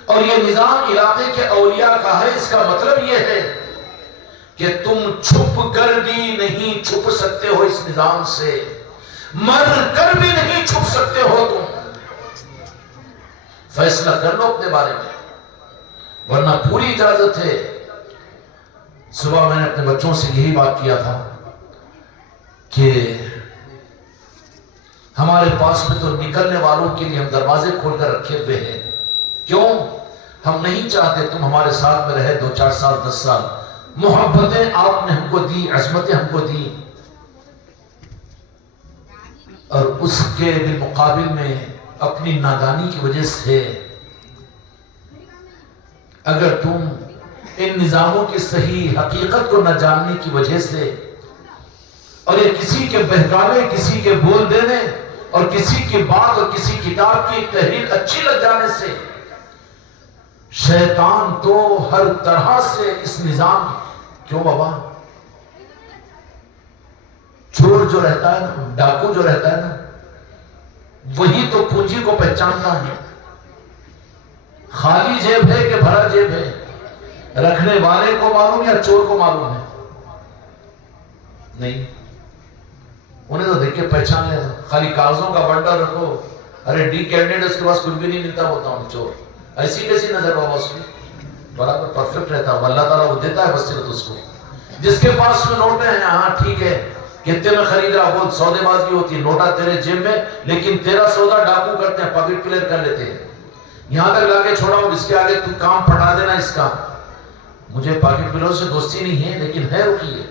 اور یہ نظام علاقے کے اولیاء کا ہے. اس کا مطلب یہ ہے کہ تم چھپ کر بھی نہیں چھپ سکتے ہو اس نظام سے, مر کر بھی نہیں چھپ سکتے ہو. تم فیصلہ کر لو اپنے بارے میں, ورنہ پوری اجازت ہے. صبح میں نے اپنے بچوں سے یہی بات کیا تھا کہ ہمارے پاس میں تو نکلنے والوں کے لیے ہم دروازے کھول کر رکھے ہوئے ہیں. کیوں؟ ہم نہیں چاہتے تم ہمارے ساتھ میں رہے 2-4 سال 10 سال. محبتیں آپ نے ہم کو دی, عظمتیں ہم کو دی, اور اس کے بالمقابل میں اپنی نادانی کی وجہ سے اگر تم ان نظاموں کی صحیح حقیقت کو نہ جاننے کی وجہ سے اور یہ کسی کے بہکاوے, کسی کے بول دینے اور کسی کی بات اور کسی کتاب کی تحریر اچھی لگ جانے سے, شیطان تو ہر طرح سے اس نظام, کیوں بابا چور جو رہتا ہے نا, ڈاکو جو رہتا ہے نا, وہی تو پونجی کو پہچانتا ہے. خالی جیب ہے کہ بھرا جیب ہے, رکھنے والے کو معلوم یا چور کو معلوم ہے؟ نہیں, انہیں تو دیکھ کے پہچان لے. خالی کاغذوں کا بنڈل رکھو, ارے ڈی کینڈیڈیٹ اس کے پاس کچھ بھی نہیں ملتا, ہوتا ہوں چور. ایسی کیسی نظر بابا اس کی؟ برابر پرفیکٹ رہتا ہوں. اللہ تعالیٰ وہ دیتا ہے بصیرت اس کو. جس کے پاس میں نوٹیں ہیں, ہاں ٹھیک ہے کتنے میں خرید رہا, بہت سودے بازی ہوتی ہے, نوٹا تیرے جیب میں, لیکن تیرا سودا ڈاکو کرتے ہیں, پاکٹ کلیئر کر لیتے ہیں. یہاں تک لا کے چھوڑا ہوں, اس کے آگے تو کام پھٹا دینا اس کا. مجھے پاکٹ کلیئر سے دوستی نہیں ہے, لیکن ہے رکیے,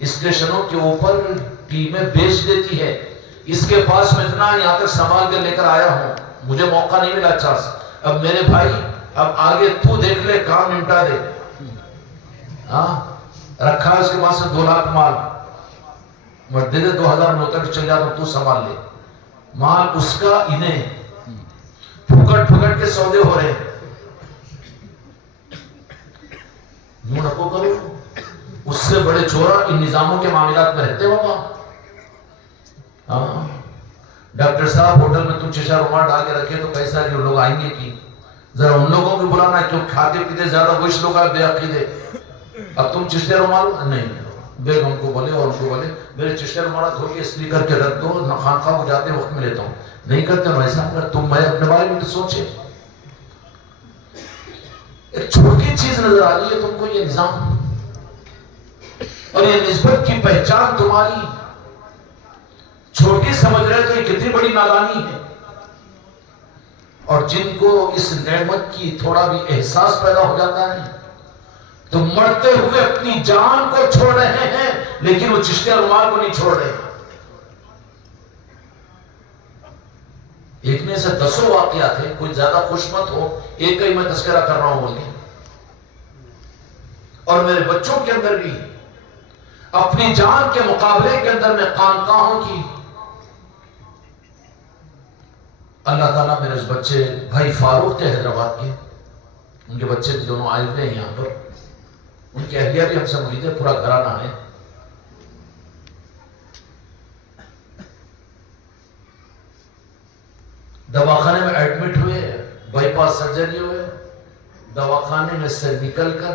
اسٹیشنوں کے اوپر ٹیمیں بیچ دیتی ہے. اس کے پاس میں اتنا یہاں تک سنبھال کے لے کر آیا ہوں, مجھے موقع نہیں ملا اچھا سے. اب میرے بھائی اب آگے تو دیکھ لے, کام نمٹا دے. ہاں رکھا ہے اس کے پاس 2 لاکھ مال, میں دے دے 2000 میں تک چل جاتا ہوں, تو سنبھال لے. مال اس کا, انہیں پھکٹ کے سودے ہو رہے ہیں. یوں نکو کرو, اس سے بڑے چورا ان نظاموں کے معاملات میں رہتے بابا. ہاں ڈاکٹر صاحب ہوٹل میں تم شیشہ رومال ڈال کے رکھے تو پیسہ جو لوگ آئیں گے کی, ذرا ان لوگوں کو بلانا, کیوں کھاتے پیتے زیادہ وہی لوگ بے عقیدے. اب تم چشتے رومال نہیں, بیگم کو بولے اور ان کو بولے میرے چشتے رومال دھو کے استری کر کے رکھ دو, نہ خانقاہ کو جاتے وقت میں لیتا ہوں. نہیں کرتے ہو ایسا کر, تم میں اپنے بارے میں تو سوچے. ایک چھوٹی چیز نظر آ رہی ہے تم کو یہ نظام, اور یہ نسبت کی پہچان تمہاری چھوٹی سمجھ رہے تو یہ کتنی بڑی نادانی ہے. اور جن کو اس نعمت کی تھوڑا بھی احساس پیدا ہو جاتا ہے تو مرتے ہوئے اپنی جان کو چھوڑ رہے ہیں, لیکن وہ چشتہ رومال کو نہیں چھوڑ رہے. ایک میں سے 10 واقعات ہیں, کوئی زیادہ خوش مت ہو, ایک ہی میں تذکرہ کر رہا ہوں بول کے. اور میرے بچوں کے اندر بھی اپنی جان کے مقابلے کے اندر میں خانقاہوں کی اللہ تعالیٰ میرے اس بچے بھائی فاروق تھے حیدرآباد کے، ان کے بچے بھی دونوں آئے ہوئے ہیں یہاں پر، ان کی اہلیہ بھی ہم سے مرید ہے، پورا گھرانہ ہے. دواخانے میں ایڈمٹ ہوئے، بائی پاس سرجری ہوئے، دواخانے میں سے نکل کر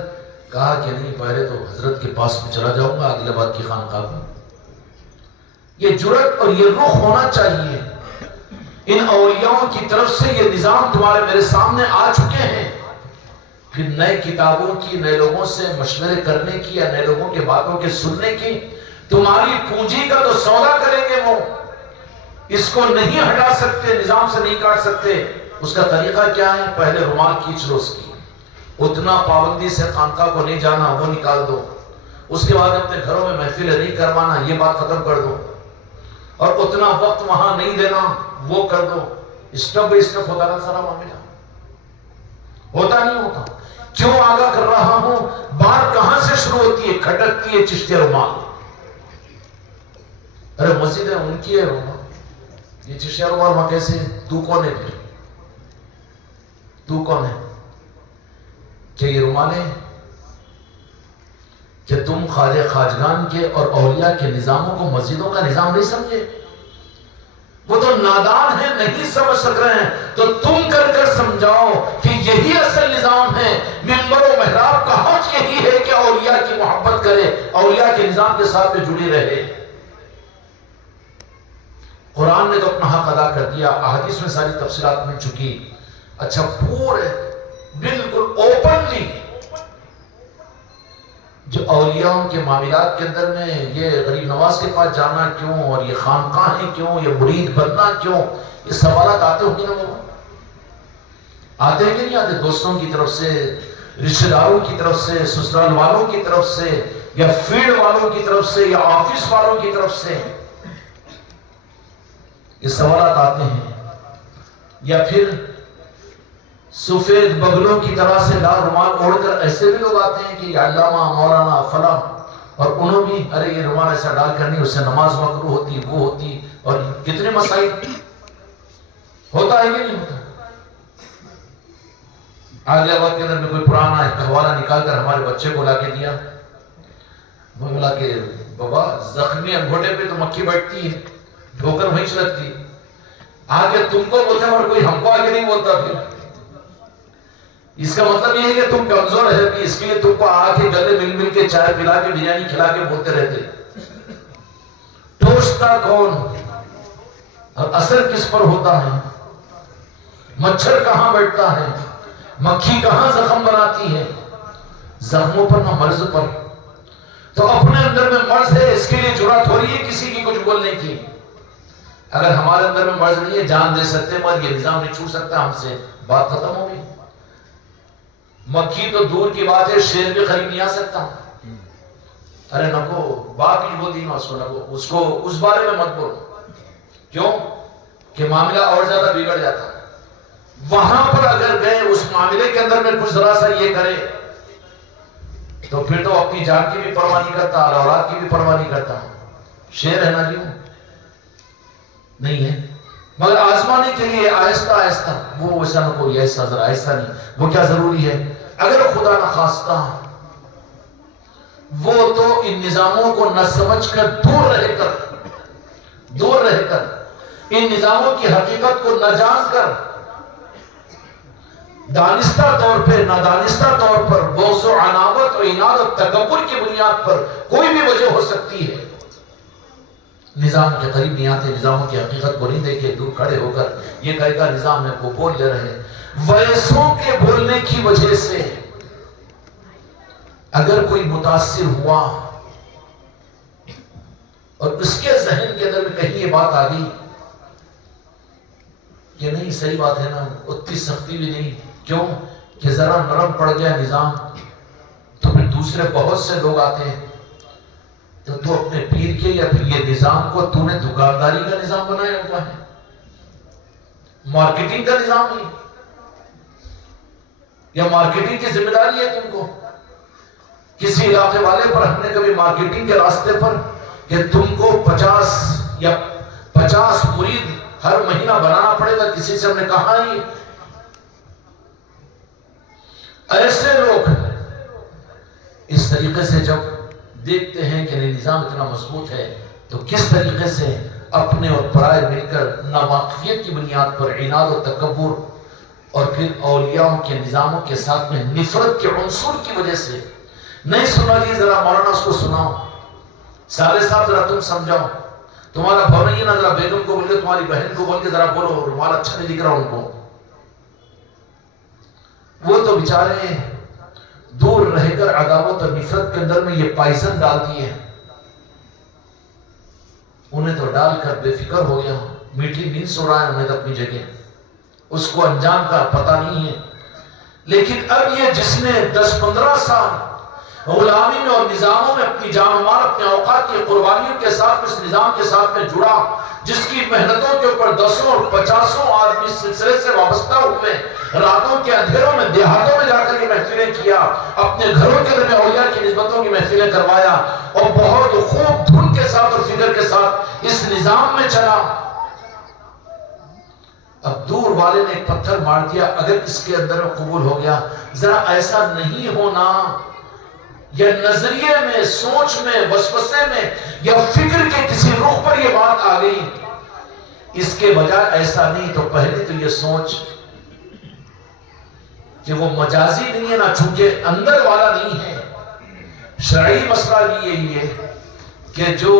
کہا کہ نہیں پہلے تو حضرت کے پاس میں چلا جاؤں گا عادل آباد کی خانقاہ میں. یہ جرأت اور یہ رخ ہونا چاہیے. ان اولیاؤں کی طرف سے یہ نظام تمہارے میرے سامنے آ چکے ہیں. پھر نئے کتابوں کی، نئے لوگوں سے مشورے کرنے کی یا نئے لوگوں کے باتوں کے سننے کی، تمہاری پونجی کا تو سودا کریں گے وہ. اس کو نہیں ہٹا سکتے، نظام سے نہیں کاٹ سکتے. اس کا طریقہ کیا ہے؟ پہلے رومال کھینچ لو اس کی، اتنا پابندی سے خانقاہ کو نہیں جانا وہ نکال دو. اس کے بعد اپنے گھروں میں محفلیں نہیں کروانا یہ بات ختم کر دو، اور اتنا وقت وہاں نہیں دینا وہ کر دو. اسٹپ بائی اسٹپ ہوتا نا سارا معاملہ، ہوتا نہیں ہوتا. کیوں آگاہ کر رہا ہوں؟ بات کہاں سے شروع ہوتی ہے؟ کھٹکتی ہے چشتیہ رومال. ارے مسجد ہے ان کی ہے رومال، یہ چشتیہ رومال وہاں کیسے؟ تو کون ہے؟ پھر تو کون ہے کہ یہ رومالیں کہ تم خواجہ خواجگان کے اور اولیاء کے نظاموں کو مسجدوں کا نظام نہیں سمجھے؟ وہ تو نادان ہیں، نہیں سمجھ سک رہے ہیں. تو تم کر کر سمجھاؤ کہ یہی اصل نظام ہے. منبر و محراب کا حق یہی ہے کہ اولیاء کی محبت کرے، اولیاء کے نظام کے ساتھ میں جڑی رہے. قرآن نے تو اپنا حق ادا کر دیا، احادیث میں ساری تفصیلات مل چکی. اچھا پورے بالکل اوپنلی جو اولیاء کے معاملات کے اندر میں یہ غریب نواز کے پاس جانا کیوں، اور یہ خانقاہیں کیوں، یہ مرید بننا کیوں، یہ سوالات آتے ہوں گے نا؟ وہ آتے ہیں کہ نہیں آتے؟ دوستوں کی طرف سے، رشتہ داروں کی طرف سے، سسرال والوں کی طرف سے، یا فیلڈ والوں کی طرف سے، یا آفس والوں کی طرف سے یہ سوالات آتے ہیں. یا پھر سفید بغلوں کی طرح سے لال رومال اوڑھ کر ایسے بھی لوگ آتے ہیں کہ یہ علامہ مولانا فلاں، اور انہوں بھی ارے یہ رومال ایسا ڈال کر نہیں، اس سے نماز مکروہ ہوتی، وہ ہوتی، اور کتنے مسائل. ہوتا ہے کہ نہیں ہوتا؟ عادل آباد کے اندر میں کوئی پرانا حوالہ نکال کر ہمارے بچے کو لا کے دیا. وہ بولا کہ بابا زخمی انگوٹھے پہ تو مکھی بیٹھتی ہے، ٹھوکر وہیں چلتی. آگے تم کو بولتے ہیں اور کوئی ہم کو آگے نہیں بولتا. پھر اس کا مطلب یہ ہے کہ تم کمزور ہے بھی، اس کے لیے تم کو آ کے گلے مل مل کے چائے پلا کے بریانی کھلا کے بولتے رہتے. ٹوستا کون اور اثر کس پر ہوتا ہے؟ مچھر کہاں بیٹھتا ہے؟ مکھی کہاں زخم بناتی ہے؟ زخموں پر نہ مرض پر. تو اپنے اندر میں مرض ہے، اس کے لیے جرأت ہو رہی ہے کسی کی کچھ بولنے کی. اگر ہمارے اندر میں مرض نہیں ہے، جان دے سکتے مگر یہ نظام نہیں چھوٹ سکتا ہم سے، بات ختم ہو گئی. مکھی تو دور کی بات ہے، شیر بھی قریب نہیں آ سکتا. ارے نکو بات ہی بول دی نا اس کو، نکو اس کو اس بارے میں مت بولو. کیوں کہ معاملہ اور زیادہ بگڑ جاتا. وہاں پر اگر گئے اس معاملے کے اندر میں کچھ ذرا سا یہ کرے تو پھر تو اپنی جان کی بھی پرواہ نہیں کرتا اور اولاد کی بھی پرواہ نہیں کرتا. شیر ہے نا کیوں نہیں ہے، مگر آزمانے کے لیے آہستہ آہستہ وہ ویسا نہ کوئی ایسا ذرا ایسا نہیں. وہ کیا ضروری ہے؟ اگر خدا نہ خواستہ وہ تو ان نظاموں کو نہ سمجھ کر دور رہ کر ان نظاموں کی حقیقت کو نہ جان کر دانستہ طور پہ نادانستہ طور پر بغض و عناوت اور عناد و تکبر کی بنیاد پر کوئی بھی وجہ ہو سکتی ہے، نظام کے قریب نہیں آتے، نظاموں کی حقیقت کو نہیں دیکھے، دور کھڑے ہو کر یہ کہے گا نظام ہے وہ بول لے رہے. ویسوں کے بولنے کی وجہ سے اگر کوئی متاثر ہوا اور اس کے ذہن کے اندر میں کہیں یہ بات آ گئی کہ نہیں صحیح بات ہے نا، اتنی سختی بھی نہیں، کیوں کہ ذرا نرم پڑ گیا نظام، تو پھر دوسرے بہت سے لوگ آتے ہیں. تو اپنے پیر کے یا پھر یہ نظام کو تو نے دکانداری کا نظام بنایا ہوا ہے، مارکیٹنگ کا نظام نہیں، یا مارکیٹنگ کی ذمہ داری ہے تم کو. کسی علاقے والے پر ہم نے کبھی مارکیٹنگ کے راستے پر کہ تم کو 50 مرید ہر مہینہ بنانا پڑے گا، کسی سے ہم نے کہا ہی ایسے لوگ اس طریقے سے جب دیکھتے ہیں کہ نظام اتنا مضبوط ہے تو کس طریقے سے اپنے اور پرائے مل کر ناواقفیت کی بنیاد پر عناد و تکبر اور پھر اولیاء کے نظاموں کے ساتھ میں نفرت کے عنصر کی وجہ سے نہیں سنا جی، ذرا مولانا اس کو سناؤ، سالے صاحب ذرا تم سمجھاؤ، تمہارا بھائی ہے نا ذرا بیگم کو بول کے، تمہاری بہن کو بول کے ذرا بولو، رومال اچھا نہیں دکھ رہا ان کو۔ وہ تو بیچارے دور رہ کر عداوت اور نفرت کے اندر میں یہ پائزن ڈال دیے، انہیں تو ڈال کر بے فکر ہو گیا، میٹھی نیند سو رہا ہے انہیں تو اپنی جگہ، اس کو انجام کا پتہ نہیں ہے۔ لیکن اب یہ جس نے 10-15 سال غلامی میں اور نظاموں میں اپنی جان و مال، اپنے اوقات کی قربانیوں کے ساتھ اس نظام کے ساتھ میں جڑا، جس کی محنتوں کے اوپر 10 اور 50 آدمی سلسلے سے وابستہ ہوئے، راتوں کے اندھیروں میں دیہاتوں میں جا کر یہ محفلیں کیا، اپنے گھروں کے اندر اولیاء کی نسبتوں کی محفلیں کروایا اور بہت خوب دھن کے ساتھ اور فکر کے ساتھ اس نظام میں چلا، اب دور والے نے ایک پتھر مار دیا، اگر اس کے اندر قبول ہو گیا، ذرا ایسا نہیں ہونا یا نظریے میں، سوچ میں، وسوسے میں یا فکر کے کسی رخ پر یہ بات آ گئی، اس کے بجائے ایسا نہیں تو پہلے تو یہ سوچ کہ وہ مجازی نہیں ہے نا، چونکہ اندر والا نہیں ہے۔ شرعی مسئلہ بھی یہی ہے کہ جو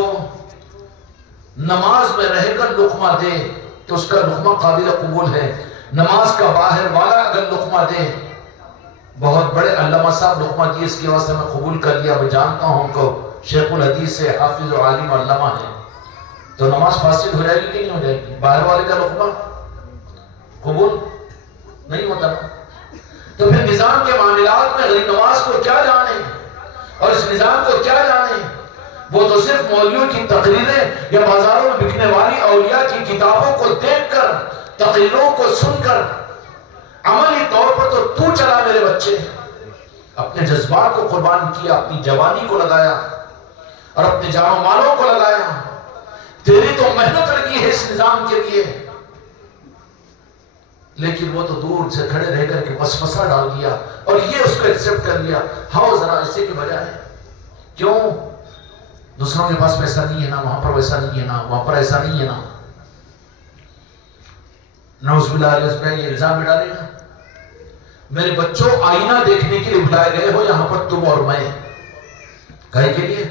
نماز میں رہ کر لقمہ دے تو اس کا لقمہ قابل قبول ہے، نماز کا باہر والا اگر لقمہ دے، بہت بڑے علامہ صاحب لقمہ دیے، اس کی واسطے میں قبول کر لیا، میں جانتا ہوں کو شیخ الحدیث سے حافظ و عالم و علامہ ہے، تو نماز فاسد ہو جائے گی کہ نہیں ہو جائے گی؟ باہر والے کا لقمہ قبول نہیں ہوتا نا۔ تو پھر نظام کے معاملات میں غریب نواز کو کیا جانے اور اس نظام کو کیا جانے؟ وہ تو صرف مولویوں کی تقریریں یا بازاروں میں بکنے والی اولیاء کی کتابوں کو دیکھ کر، تقریروں کو سن کر، عملی طور پر تو چلا میرے بچے، اپنے جذبات کو قربان کیا، اپنی جوانی کو لگایا اور اپنے جان و مالوں کو لگایا، تیری تو محنت لگی ہے اس نظام کے لیے، لیکن وہ تو دور سے کھڑے رہ کر کے وسوسہ ڈال دیا اور یہ اس کو ایکسپٹ کر لیا، ہاؤ ذرا ایسے کی بجائے کیوں دوسروں کے پاس پیسہ نہیں ہے نا، وہاں پر ویسا نہیں ہے نا، وہاں پر ایسا نہیں ہے نا، نعوذ باللہ علیہ وسلم یہ الزام بھی ڈالے گا۔ میرے بچوں، آئینہ دیکھنے کے لیے بلائے گئے ہو یہاں پر تم اور میں، کہے کے لیے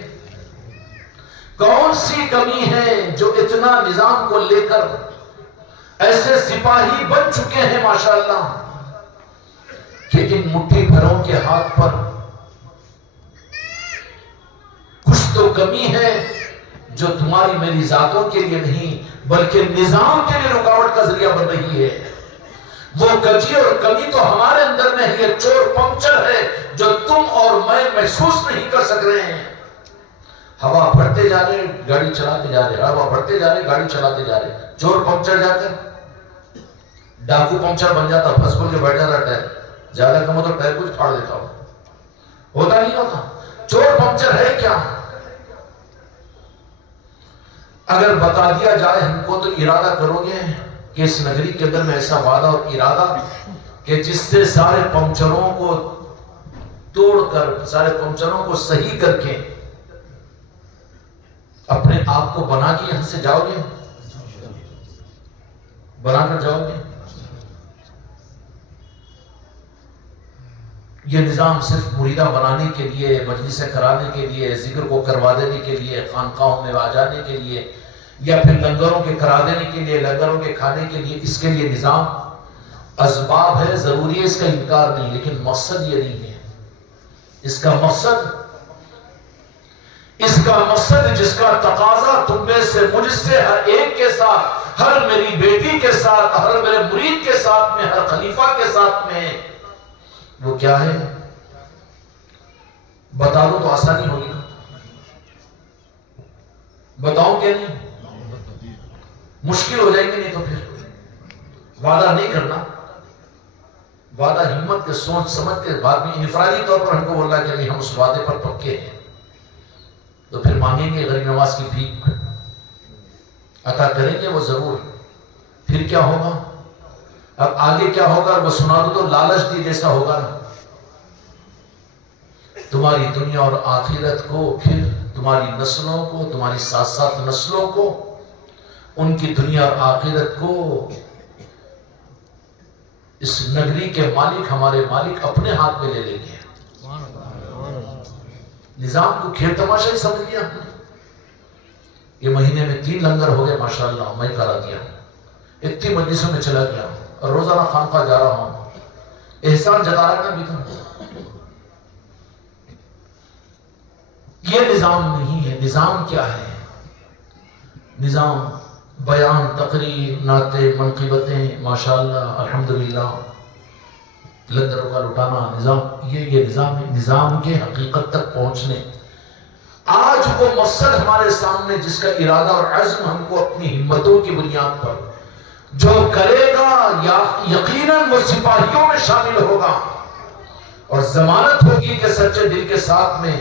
کون سی کمی ہے جو اتنا نظام کو لے کر ایسے سپاہی بن چکے ہیں ماشاءاللہ کہ ان مٹھی بھروں کے ہاتھ پر کچھ تو کمی ہے جو تمہاری میری ذاتوں کے لیے نہیں بلکہ نظام کے لیے رکاوٹ کا ذریعہ بن رہی ہے۔ وہ کجی اور کمی تو ہمارے اندر میں یہ چور پنکچر ہے جو تم اور میں محسوس نہیں کر سک رہے ہیں۔ ہوا بھرتے جا رہے گاڑی چلاتے جا رہے، ہوا بھرتے جا رہے گاڑی چلاتے جا رہے، چور پنکچر جا کر ڈاکو پنکچر بن جاتا، پھنس بول کے بیٹھ جاتا ٹائر، زیادہ کم ہو تو ٹائر کچھ پھاڑ دیتا ہوتا نہیں ہوتا۔ چور پنکچر ہے کیا؟ اگر بتا دیا جائے ہم کو تو ارادہ کرو گے کہ اس نگری کے اندر میں ایسا وعدہ اور ارادہ کہ جس سے سارے پنکچروں کو توڑ کر، سارے پنکچروں کو صحیح کر کے اپنے آپ کو بنا کے یہاں سے جاؤ گے، بنا کر جاؤ گے۔ یہ نظام صرف مریدہ بنانے کے لیے، مجلسیں کرانے کے لیے، ذکر کو کروا دینے کے لیے، خانقاہوں میں آ جانے کے لیے، یا پھر لنگروں کے کرا دینے کے لیے، لنگروں کے کھانے کے لیے، اس کے لیے نظام اسباب ہے، ضروری ہے، اس کا انکار نہیں، لیکن مقصد یہ نہیں ہے۔ اس کا مقصد جس کا تقاضا تم میں سے، مجھ سے، ہر ایک کے ساتھ، ہر میری بیٹی کے ساتھ، ہر میرے مرید کے ساتھ میں، ہر خلیفہ کے ساتھ میں، وہ کیا ہے؟ بتا دو تو آسانی ہوگی نا، بتاؤں کہ نہیں؟ مشکل ہو جائیں گے، نہیں تو پھر وعدہ نہیں کرنا، وعدہ ہمت کے، سوچ سمجھ کے، بعد میں انفرادی طور پر ہم کو بول رہا کہ نہیں ہم اس وعدے پر پکے ہیں، تو پھر مانگیں گے غریب نواز کی بھیک، عطا کریں گے وہ ضرور، پھر کیا ہوگا؟ اب آگے کیا ہوگا وہ سنا دو تو لالچ دی جیسا ہوگا نا. تمہاری دنیا اور آخرت کو، پھر تمہاری نسلوں کو، تمہاری ساتھ ساتھ نسلوں کو، ان کی دنیا اور آخرت کو اس نگری کے مالک، ہمارے مالک اپنے ہاتھ میں لے لیں گے. نظام کو کھیل تماشا ہی سمجھ لیا. یہ مہینے میں 3 لنگر ہو گئے ماشاءاللہ، میں کرا دیا ہوں. اتنی مجلسوں میں چلا گیا اور روزانہ خانقاہ جا رہا ہوں. احسان جتا رہا بھی تھا. یہ نظام نہیں ہے. نظام کیا ہے؟ نظام بیان، تقریر، نعتیں، منقبتیں، ماشاءاللہ الحمدللہ، لنگروں کا لٹانا. نظام یہ نظام ہے. نظام کے حقیقت تک پہنچنے، آج وہ مقصد ہمارے سامنے جس کا ارادہ اور عزم ہم کو اپنی ہمتوں کی بنیاد پر جو کرے گا یا یقیناً وہ سپاہیوں میں شامل ہوگا اور ضمانت ہوگی کہ سچے دل کے ساتھ میں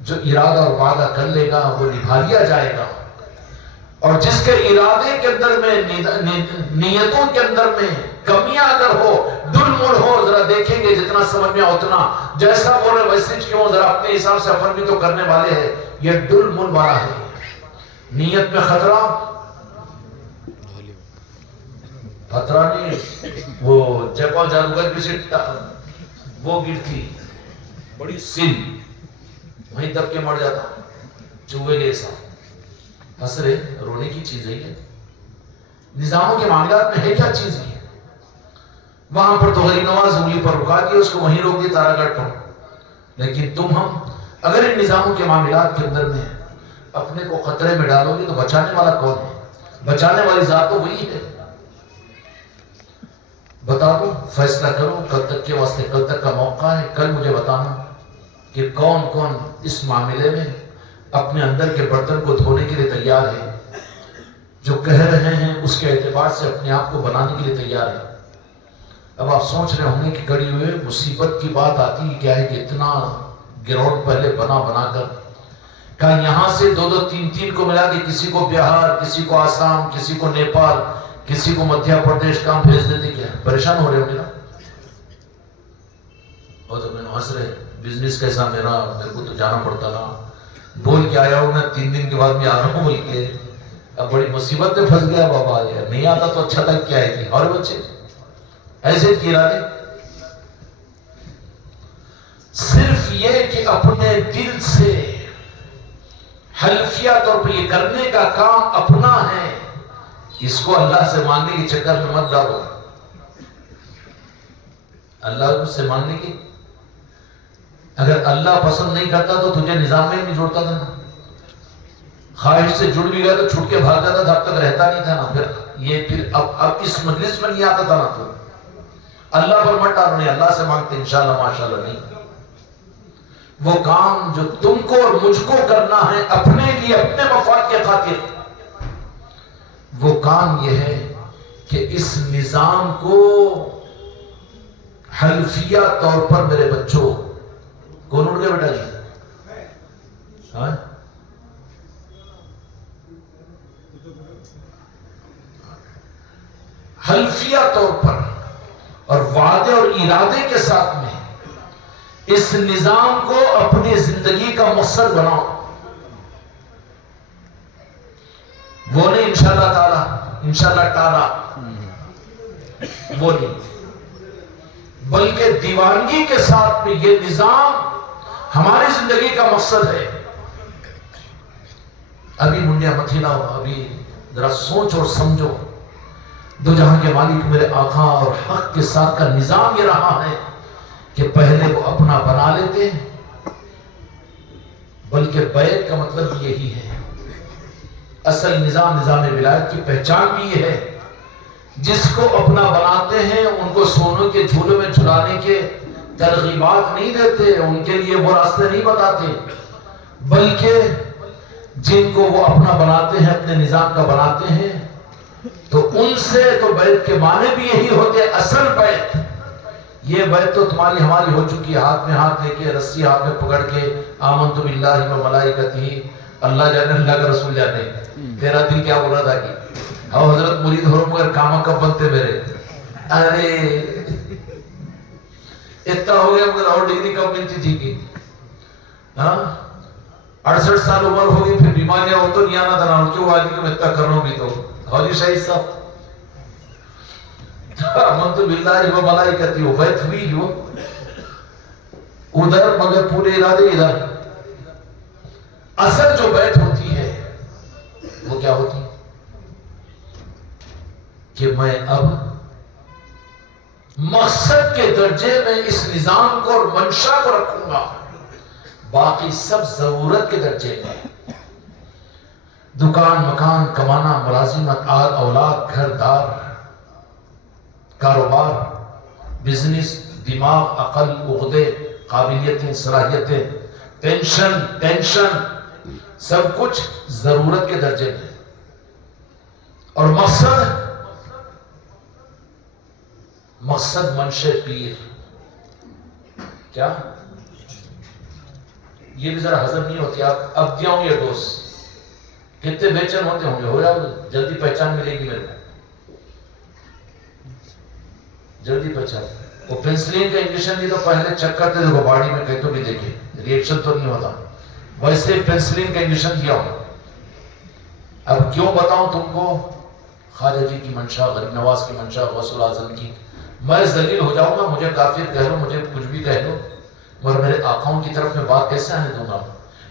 جو ارادہ اور وعدہ کر لے گا وہ نبھا لیا جائے گا. اور جس کے ارادے کے اندر میں، نیتوں کے اندر میں کمیاں اگر ہو، ڈل مڑ ہو، ذرا دیکھیں گے جتنا سمجھ میں اتنا جیسا بول رہے ویسے کیوں، ذرا اپنے حساب سے اپن بھی تو کرنے والے ہیں. یہ ڈل مڑ والا ہے. نیت میں خطرہ نہیں. وہ جے پال جادوگر کی سیٹ وہ گر تھی بڑی سن، وہیں دب کے مر جاتا چوہے کے ساتھ. ہنس رہے، رونے کی چیز ہے یہ. نظاموں کے معاملات میں ہے کیا چیز ہے؟ وہاں پر تو غریب نواز انگلی پر رکا دیا، اس کو وہیں روک دیا تارا گڑھ پر. لیکن ہم اگر ان نظاموں کے معاملات کے اندر میں اپنے کو خطرے میں ڈالو گے تو بچانے والا کون ہے؟ بچانے والی ذات تو وہی ہے. بتا دو، فیصلہ کرو. کل تک کے واسطے کل تک کا موقع ہے. کل مجھے بتانا کہ کون کون اس معاملے میں اپنے اندر کے برتن کو دھونے کے لیے تیار ہے، جو کہہ رہے ہیں اس کے اعتبار سے اپنے آپ کو بنانے کے لیے تیار ہے. اب آپ سوچ رہے ہوں گے کہ کڑی ہوئے مصیبت کی بات آتی کیا ہے کہ اتنا گراؤنڈ پہلے بنا کر کہا یہاں سے 2 3 کو ملا کے کسی کو بہار، کسی کو آسام، کسی کو نیپال، کسی کو مدھیہ پردیش کام بھیج دیتے. کیا پریشان ہو رہے ہوں گے نا؟ اور تو میں نے ہنس رہے، بزنس کیسا میرے کو تو جانا پڑتا نا. بول کے آیا ہوں میں 3 دن کے بعد میں آ رہا ہوں بول کے. اب بڑی مصیبت میں پھنس گیا بابا. یار نہیں آتا تو اچھا تک کیا ہے کہ اور بچے ایسے کی ارادے صرف یہ کہ اپنے دل سے حلفیہ طور پر یہ کرنے کا کام اپنا ہے. اس کو اللہ سے مانگنے کے چکر میں مت ڈالو. اللہ سے مانگنے کی، اگر اللہ پسند نہیں کرتا تو تجھے نظام میں نہیں جوڑتا تھا نا. خواہش سے جڑ بھی گیا تو چھوٹ کے بھاگ جاتا تھا، اب تک رہتا نہیں تھا نا. پھر اب اس مجلس میں نہیں آتا تھا نا. تو اللہ پر مت ڈالو. نہیں، اللہ سے مانگتے انشاءاللہ ماشاءاللہ نہیں. وہ کام جو تم کو اور مجھ کو کرنا ہے اپنے لیے، اپنے مفاد کے خاطر، وہ کام یہ ہے کہ اس نظام کو حلفیہ طور پر میرے بچوں کون اڑ گیا بیٹا جی؟ ہاں حلفیہ طور پر اور وعدے اور ارادے کے ساتھ میں اس نظام کو اپنی زندگی کا مقصد بناؤ. وہ نہیں انشاءاللہ تعالی، انشاءاللہ تعالی، وہ نہیں، بلکہ دیوانگی کے ساتھ میں یہ نظام ہماری زندگی کا مقصد ہے. ابھی منڈیا مت ہلاؤ، ابھی ذرا سوچ اور سمجھو. دو جہاں کے مالک میرے آقا اور حق کے ساتھ کا نظام یہ رہا ہے کہ پہلے وہ اپنا بنا لیتے، بلکہ بیعت کا مطلب یہی ہے. اصل نظام ولایت کی پہچان بھی یہ ہے، جس کو اپنا بناتے ہیں ان کو سونوں کے جھولوں میں جھلانے کے ترغیبات نہیں دیتے، ان کے لیے وہ راستے نہیں بتاتے، بلکہ جن کو وہ اپنا بناتے ہیں، اپنے نظام کا بناتے ہیں، تو ان سے تو بیعت کے معنی بھی یہی ہوتے. اصل بیعت، یہ بیعت تو تمہاری ہماری ہو چکی ہے. ہاتھ میں ہاتھ لے کے، رسی ہاتھ میں پکڑ کے، آمنت باللہ و ملائکتہ، اللہ جانے اللہ کا رسول جانے. تیرا دل کیا بول رہا تھا کہ اور حضرت مرید ہو مگر کاما کب بنتے میرے؟ ارے اتنا ہو گیا مگر اور ڈگری کب ملتی تھی کہ 68 سال عمر ہو گئی پھر بیماریاں ہو تو نہیں آنا تھا نا کیوں آدمی کہ میں اتنا کر رہا ہوں بھی تو حاجی شاہد صاحب من تو باللہ و ملائکتی ہو بیت ہوئی ہو ادھر مگر پورے ارادے ادھر. اصل جو بیت ہوتی ہے وہ کیا ہوتی ہے کہ میں اب مقصد کے درجے میں اس نظام کو اور منشا کو رکھوں گا، باقی سب ضرورت کے درجے میں. دکان مکان کمانا، ملازمت، آل اولاد، گھر دار، کاروبار، بزنس، دماغ، عقل، عقدے، قابلیتیں، صلاحیتیں، ٹینشن سب کچھ ضرورت کے درجے میں. اور مقصد منشے پیر کیا؟ یہ بھی ذرا ہضم نہیں ہوتی. آپ اب دیا ہوں یہ ڈوز کتنے بے چین ہوتے ہوں گے، ہو جاؤ جلدی پہچان ملے گی میرے کو، جلدی پہچان. وہ پینسلین کا انجیکشن دی تو پہلے چیک کرتے دیکھو باڈی میں کہیں تو بھی دیکھے ریئیکشن تو نہیں ہوتا، ویسے پینسلین کا انجیکشن دیا ہوں. اب کیوں بتاؤں تم کو؟ خواجہ جی کی منشا، غریب نواز کی منشا، غوث الاعظم کی. میں ذلیل ہو جاؤں گا، مجھے کافر کہہ لو، مجھے کچھ بھی کہہ لو، مگر میرے آقاؤں کی طرف میں بات کیسے آنے دوں گا؟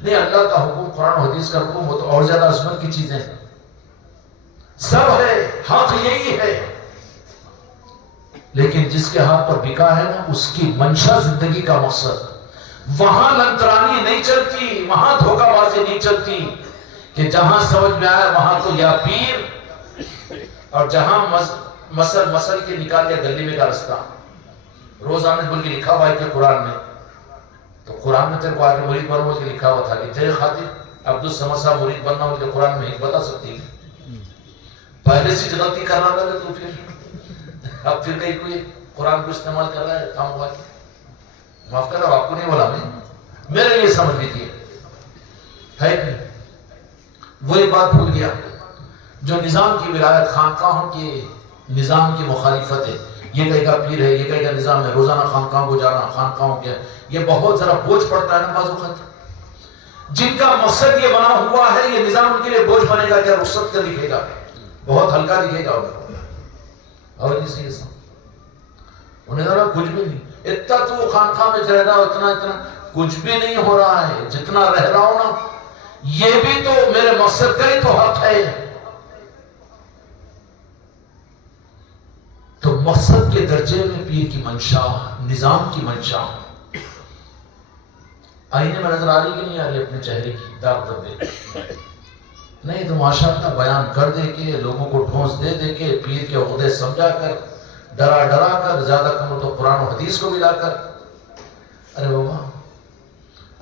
نہیں، اللہ کا حکم، قرآن و حدیث کا حکم، وہ تو اور زیادہ عظمت کی چیزیں سب ہے، حق یہی ہے. لیکن جس کے ہاتھ پر بکا ہے نا، اس کی منشا زندگی کا مقصد، وہاں لنترانی نہیں چلتی، وہاں دھوکہ بازی نہیں چلتی کہ جہاں سمجھ میں آیا وہاں تو یا پیر، اور جہاں مسل کے نکال لیا گلی میں کا رستہ. روزانہ بلکہ لکھا ہوا ہے کہ قرآن میں، تو قرآن میں تیرے کو آگے مرید بنو کے لکھا ہوا تھا کہ تیرے خاطر عبدالصمد صاحب مرید بننا ہو کہ قرآن میں ایک بتا سکتی ہے. پہلے سے غلطی کرنا لگے تو پھر اب پھر کہیں کوئی قرآن کو استعمال کر رہا ہے کام ہوا. معاف کر رہا ہوں، آپ کو نہیں بولا میں، میرے لیے سمجھ لیجیے ہے کہ وہی بات بھول گیا. جو نظام کی ولایت، خانقاہوں کے نظام کی مخالفت ہے، یہ کہیں کا پیر ہے، یہ کہیں کا نظام ہے، روزانہ خانقاہوں کو جانا، خانقاہوں کے یہ بہت ذرا بوجھ پڑتا ہے نا بعض اوقات. جن کا مقصد یہ بنا ہوا ہے یہ نظام ان کے لیے بوجھ بنے گا، کیا رخصت کا دکھے گا، بہت ہلکا دکھے گا اور انہیں ذرا کچھ بھی نہیں. اتنا تو خانقاہ میں رہ رہا ہو، اتنا کچھ بھی نہیں ہو رہا ہے. جتنا رہ رہا ہوں نا، یہ بھی تو میرے مقصد کا ہی تو حق ہے. تو مقصد کے درجے میں پیر کی منشا، نظام کی منشا. آئینے میں نظر آ رہی کہ نہیں آ رہی اپنے چہرے کی داغ دھبے؟ نہیں تو ماشاءاللہ بیان کر دے کے، لوگوں کو ٹھونس دے کے، پیر کے عقدے سمجھا کر، ڈرا کر، زیادہ کم ہو تو قرآن و حدیث کو ملا کر. ارے بابا،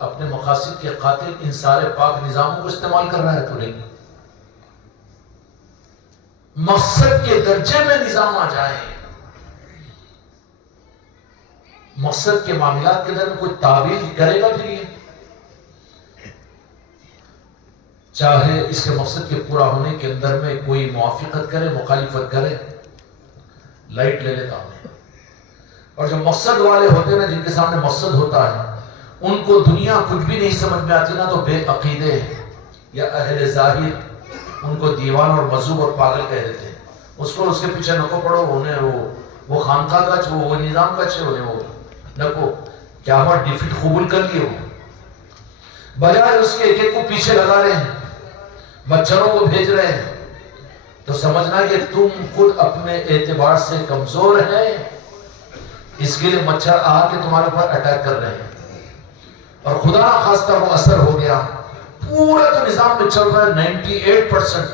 اپنے مقاصد کے قاتل ان سارے پاک نظاموں کو استعمال کر رہا ہے تو نہیں. مقصد کے درجے میں نظام آ جائے، مقصد کے معاملات کے در میں کوئی تعویل کرے گا پھر یہ، چاہے اس کے مقصد کے پورا ہونے کے اندر میں کوئی موافقت کرے، مخالفت کرے، لائٹ لے لیتا ہوں. اور جو مقصد والے ہوتے ہیں نا، جن کے سامنے مقصد ہوتا ہے، ان کو دنیا کچھ بھی نہیں سمجھ میں آتی نا، تو بے عقیدے یا اہل ظاہر ان کو دیوان اور مذہوب اور پاگل کہہ دیتے ہیں. اس کو اس کے پیچھے نکو پڑو، انہیں وہ خانقاہ کا چھو، وہ نظام کا چھو، انہیں وہ نکو کیا ہوا ڈیفٹ قبول کر لیے، وہ بجائے اس کے ایک ایک کو پیچھے لگا رہے ہیں، مچھروں کو بھیج رہے ہیں. تو سمجھنا کہ تم خود اپنے اعتبار سے کمزور ہے، اس کے لیے مچھر آ کے تمہارے اوپر اٹیک کر رہے ہیں. اور خدا نہ خواستہ وہ اثر ہو گیا، پورا تو نظام میں چل رہا ہے 98%.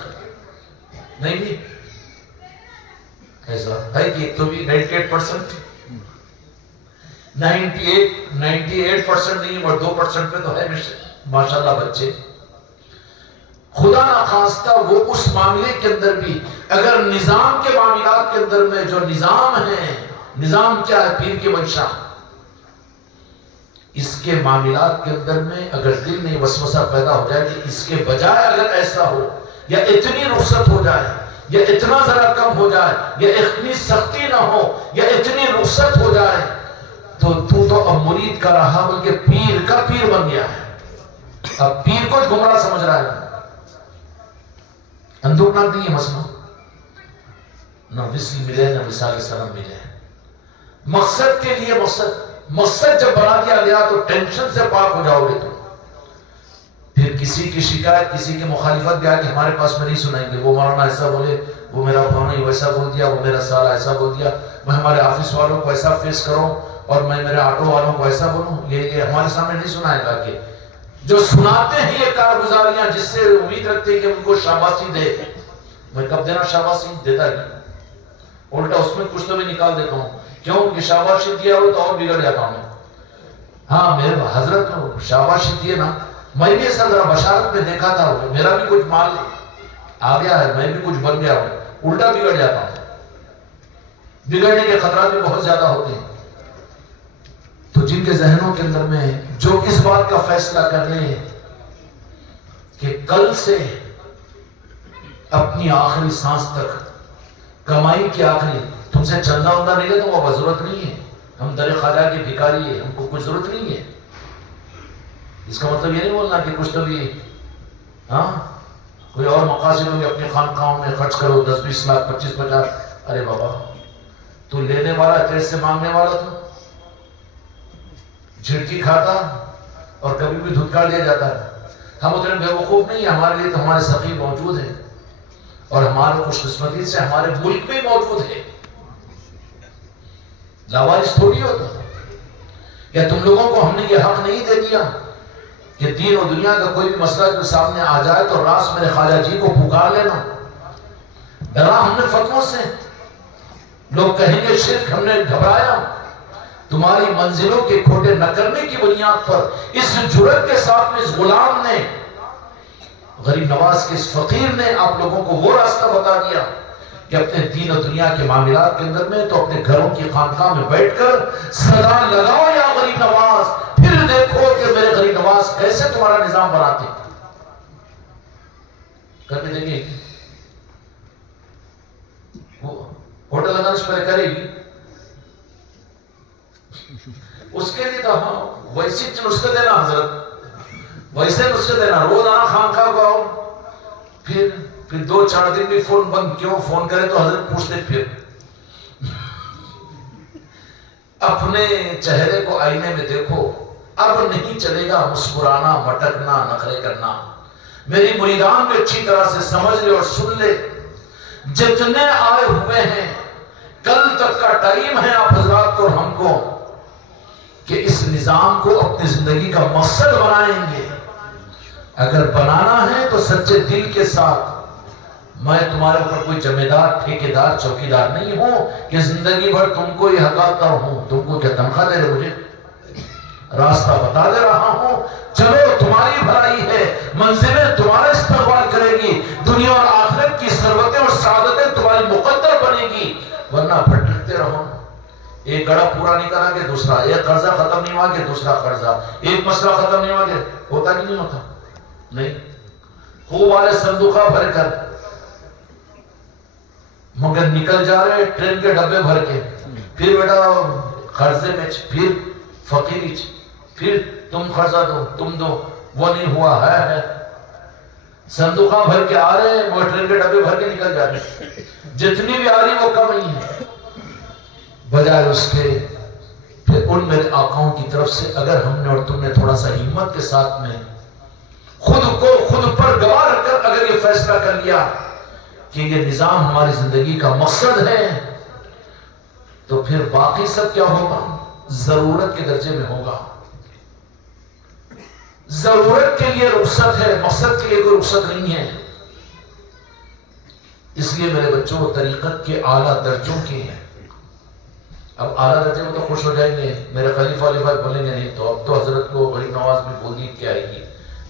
نہیں ایسا ہے کہ ایک تو بھی 98% 98% نہیں، اور 2% پہ تو ہے ماشاءاللہ بچے. خدا نہ خواستہ وہ اس معاملے کے اندر بھی، اگر نظام کے معاملات کے اندر میں جو نظام ہے، نظام کیا ہے؟ پیر کی منشا. اس کے معاملات کے اندر میں اگر دل میں وسوسہ پیدا ہو جائے کہ اس کے بجائے اگر ایسا ہو، یا اتنی رخصت ہو جائے، یا اتنا ذرا کم ہو جائے یا اتنی سختی نہ ہو یا اتنی رخصت ہو جائے تو تو اب مرید کا رہا بلکہ پیر کا پیر بن گیا ہے. اب پیر کو گمراہ سمجھ رہا ہے. اندوکناک نہیں ہے مسئلہ. نہ وصل ملے نہ وصال سلام ملے. مقصد کے لیے مقصد جب بنا دیا گیا تو ٹینشن سے پاک ہو جاؤ گے. تو پھر کسی کی شکایت کسی کی مخالفت بھی آگے ہمارے پاس میں نہیں سنائیں گے. وہ مولانا ایسا بولے, وہ میرا بھائی ویسا بول دیا, وہ میرا سال ایسا بول دیا, میں ہمارے آفس والوں کو ایسا فیس کروں اور میں میرے آٹو والوں کو ایسا بولوں. یہ ہمارے سامنے نہیں سنائے گا. کہ جو سناتے ہیں یہ کارگزاریاں جس سے امید رکھتے ہیں کہ ان کو شاباشی دے, میں کب دینا شاباشی دیتا نہیں, الٹا اس میں کچھ تو بھی نکال دیتا ہوں. کیوں کہ شاباشی دیا ہو تو اور بگڑ جاتا ہوں. ہاں میرے حضرت شاباشی دیے نا, میں بھی ایسا ذرا بشارت میں دیکھا تھا, میرا بھی کچھ مال آ گیا ہے, میں بھی کچھ بن گیا ہوں, الٹا بگڑ جاتا ہوں. بگڑنے کے خطرات بھی بہت زیادہ ہوتے ہیں. تو جن کے ذہنوں کے اندر میں جو اس بات کا فیصلہ کر لیں کہ کل سے اپنی آخری سانس تک کمائی کی آخری, تم سے چندہ وندہ نہیں لے تو وہ ضرورت نہیں ہے, ہم در خواجہ کے بھکاری ہیں, ہم کو کچھ ضرورت نہیں ہے. اس کا مطلب یہ نہیں بولنا کہ کچھ تو بھی ہاں کوئی اور مقاصد ہوں گے اپنے خانقاہوں میں خرچ کرو 10-20 لاکھ 25-50. ارے بابا تو لینے والا تیرے سے مانگنے والا تو جھڑکی کھاتا اور کبھی بھی دھتکار دیا جاتا ہے. ہم اتنے بے وقوف نہیں ہیں, ہمارے لیے تو ہمارے سخی موجود ہیں اور ہمارے خوش قسمتی سے ہمارے ملک میں موجود ہے. لاوارث تھوڑی ہوتا. یا تم لوگوں کو ہم نے یہ حق نہیں دے دیا کہ دین و دنیا کا کوئی بھی مسئلہ جو سامنے آ جائے تو راست میرے خواجہ جی کو پکار لینا. ڈرا ہم نے فتووں سے, لوگ کہیں گے شرک, ہم نے گھبرایا. تمہاری منزلوں کے کھوٹے نہ کرنے کی بنیاد پر اس جرأت کے ساتھ میں اس غلام نے, غریب نواز کے اس فقیر نے آپ لوگوں کو وہ راستہ بتا دیا کہ اپنے دین و دنیا کے معاملات کے اندر میں تو اپنے گھروں کی خانقاہ میں بیٹھ کر صدا لگاؤ یا غریب نواز, پھر دیکھو کہ میرے غریب نواز کیسے تمہارا نظام بناتے. کر کے دیکھیں ہوٹل لگانے سے پہلے کرے گی. اس کے لیے تو ہاں ویسی نسخے دینا حضرت, ویسے نسخے دینا, روزانہ خانقاہ کو آؤ, پھر 2-4 دن بھی فون بند, کیوں فون کرے تو حضرت پوچھتے پھر اپنے چہرے کو آئینے میں دیکھو. اب نہیں چلے گا مسکرانا, مٹکنا, نخرے کرنا. میری مریدان بھی اچھی طرح سے سمجھ لے اور سن لے, جتنے آئے ہوئے ہیں کل تک کا ٹائم ہے آپ حضرات کو اور ہم کو کہ اس نظام کو اپنی زندگی کا مقصد بنائیں گے. اگر بنانا ہے تو سچے دل کے ساتھ. میں تمہارے اوپر کوئی ذمہ دار, ٹھیکیدار, چوکیدار نہیں ہوں کہ زندگی بھر تم کو یہ حقاتا ہوں. تم کو کیا تنخواہ دے رہے, مجھے راستہ بتا دے رہا ہوں. چلو تمہاری بھلائی ہے, منزلیں تمہارا استقبال کرے گی, دنیا اور آخرت کی ثروتیں اور سعادتیں تمہاری مقدر بنے گی. ورنہ بھٹکتے رہو. ایک گڑھا پورا نہیں کرا کہ دوسرا, ایک قرضہ ختم نہیں ہوا کہ دوسرا قرضہ, ایک مسئلہ ختم نہیں ہوا کہ ہوتا کہ نہیں ہوتا. نہیں, خوب والے صندوقہ بھر کر مگر نکل جا رہے ٹرین کے ڈبے بھر کے, پھر بیٹا قرضے میں, پھر فقیری, پھر تم قرضہ دو, تم دو, وہ نہیں ہوا ہے. صندوقہ بھر کے آ رہے ہیں وہ ٹرین کے ڈبے بھر کے نکل جا رہے, جتنی بھی آ رہی وہ کم ہی ہے. بجائے اس کے پھر ان میرے آقاؤں کی طرف سے اگر ہم نے اور تم نے تھوڑا سا ہمت کے ساتھ میں خود کو خود پر گواہ رکھ کر اگر یہ فیصلہ کر لیا کہ یہ نظام ہماری زندگی کا مقصد ہے, تو پھر باقی سب کیا ہوگا, ضرورت کے درجے میں ہوگا. ضرورت کے لیے رخصت ہے, مقصد کے لیے کوئی رخصت نہیں ہے. اس لیے میرے بچوں طریقت کے اعلیٰ درجوں کے ہیں. اب اعلیٰ درجے میں تو خوش ہو جائیں گے, میرے خلیفہ علی بھائی بولیں گے نہیں تو اب تو حضرت کو غریب نواز بھی بول دی کیا آئے گی,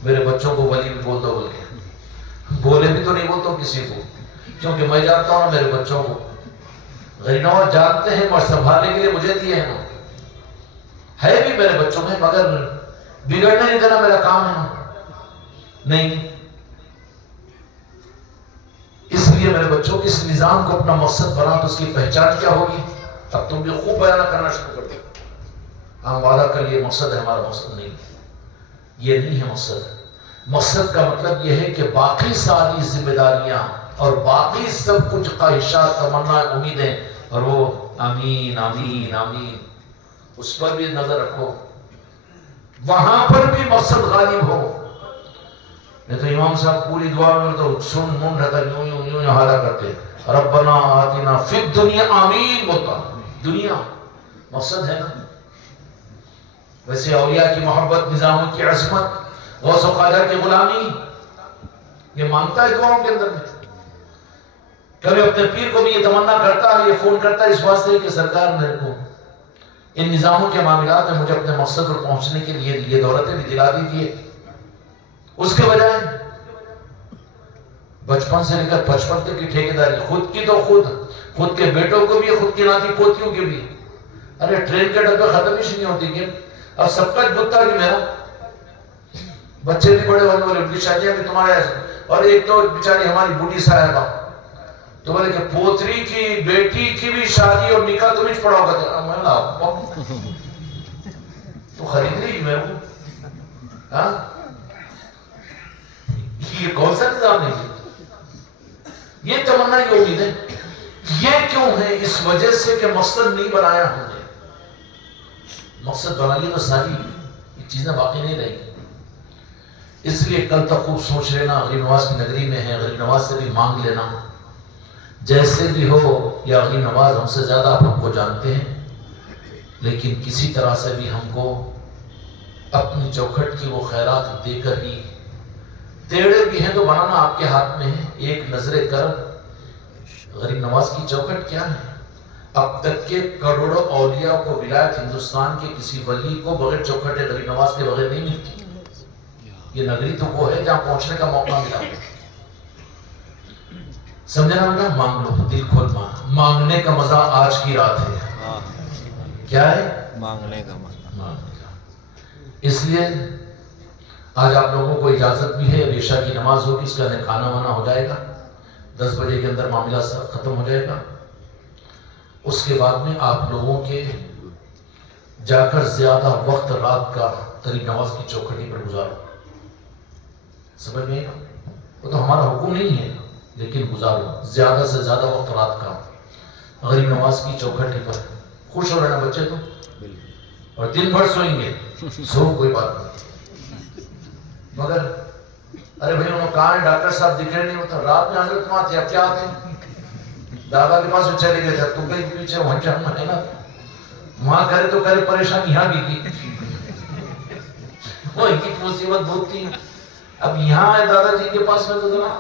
میرے بچوں کو ولی بھی بول دو بول کے. بولے بھی تو نہیں بولتا ہوں کسی کو, کیونکہ میں جانتا ہوں میرے بچوں کو غریب نواز جانتے ہیں اور سنبھالنے کے لیے مجھے دیے ہیں. ہے بھی میرے بچوں میں, مگر بگڑنے نہیں دینا میرا کام ہے نا. نہیں, اس لیے لیے میرے بچوں اس نظام کو اپنا مقصد بنا تو اس کی پہچان کیا ہوگی؟ اب تم بھی خوب بیان کرنا شروع کر دو. ہم وعدہ کر لیے مقصد ہے، ہمارا مقصد نہیں، یہ نہیں ہے مقصد. مقصد کا مطلب یہ ہے کہ باقی ساری ذمہ داریاں اور باقی سب کچھ خواہشات، تمنا، امیدیں، اور وہ آمین آمین آمین، اس پر بھی نظر رکھو، وہاں پر بھی مقصد غالب ہو. نہیں تو امام صاحب پوری دعا میں تو سن من رہتا، یوں یوں یوں یوں حالا کرتے، ربنا آتنا فی الدنیا، آمین بولتا. دنیا مقصد ہے نا. ویسے اولیاء کی محبت، نظاموں کی عظمت، غوث و خواجہ کی غلامی، یہ مانگتا ہے دعاؤں کے اندر میں. کبھی اپنے پیر کو بھی یہ تمنا کرتا ہے، یہ فون کرتا ہے اس واسطے کہ سرکار میرے کو ان نظاموں کے معاملات میں مجھے اپنے مقصد پر پہنچنے کے لیے یہ دولتیں بھی دلا دیجیے. اس کے بجائے بچپن سے لے کر 55 تک کی ٹھیکیداری، خود کی تو خود کے بیٹوں کو بھی، خود کی ناتی پوتیوں کے بھی. ارے ٹرین کے ڈبے ختم ہی نہیں ہوتی کہ اب سب کا بتا کہ میرا بچے بھی بڑے ہونے والے، ان کی شادیاں بھی تمہارے ایسے. اور ایک تو بیچاری ہماری بوڑھی صاحبہ تو بولے کہ پوتری کی بیٹی کی بھی شادی اور نکاح تمہیں پڑا ہوگا. میں تو خرید لی میرے کو. ہاں یہ کون سا نظام ہے؟ یہ تمنا، یہ امید ہے. یہ کیوں ہے؟ اس وجہ سے کہ مقصد نہیں بنایا ہم نے. مقصد بنا لیے تو ساری یہ چیزیں باقی نہیں رہیں گی. اس لیے کل تک خوب سوچ لینا، غریب نواز کی نگری میں ہے، غریب نواز سے بھی مانگ لینا. جیسے بھی ہو، یا غریب نواز ہم سے زیادہ ہم کو جانتے ہیں، لیکن کسی طرح سے بھی ہم کو اپنی چوکھٹ کی وہ خیرات دے کر ہی، ٹیڑے بھی ہیں تو بنانا آپ کے ہاتھ میں ہے. ایک نظر کرم. غریب نواز کی چوکھٹ کیا ہے؟ اب تک کے کروڑوں اولیاء کو ولایت ہندوستان کے کسی ولی کو بغیر چوکھٹ غریب نواز کے بغیر نہیں ملتی. یہ نگری تو وہ ہے جہاں پہنچنے کا موقع ملا. سمجھنا ہوگا. مانگ لو، دل کھول مانگنے کا مزہ آج کی رات ہے. کیا ہے؟ مانگنے کا مزہ. اس لیے آج آپ لوگوں کو اجازت بھی ہے. عشاء کی نماز ہوگی، اس کا کھانا وانا ہو جائے گا، 10 بجے کے اندر معاملہ سب ختم ہو جائے گا. اس کے بعد میں آپ لوگوں کے جا کر زیادہ وقت رات کا غریب نواز کی چوکھٹی پر گزارو. سمجھ میں؟ وہ تو ہمارا حکم نہیں ہے، لیکن گزارو زیادہ سے زیادہ وقت رات کا غریب نواز کی چوکھٹی پر. خوش ہو رہے نا بچے تو؟ اور دن بھر سوئیں گے، سو کوئی بات نہیں. مگر ارے بھائی انہوں کہاں ہے ڈاکٹر صاحب دکھ رہے نہیں ہوتا. رات میں حضرت وہاں تھے، اب کیا آتے ہیں؟ دادا کے پاس چلے گئے تھے، تم کہیں پیچھے وہاں جانا ہے نا. وہاں کرے تو کرے پریشانی یہاں بھی کی. وہ ان کی مصیبت بہت تھی. اب یہاں ہے دادا جی کے پاس میں تو ذرا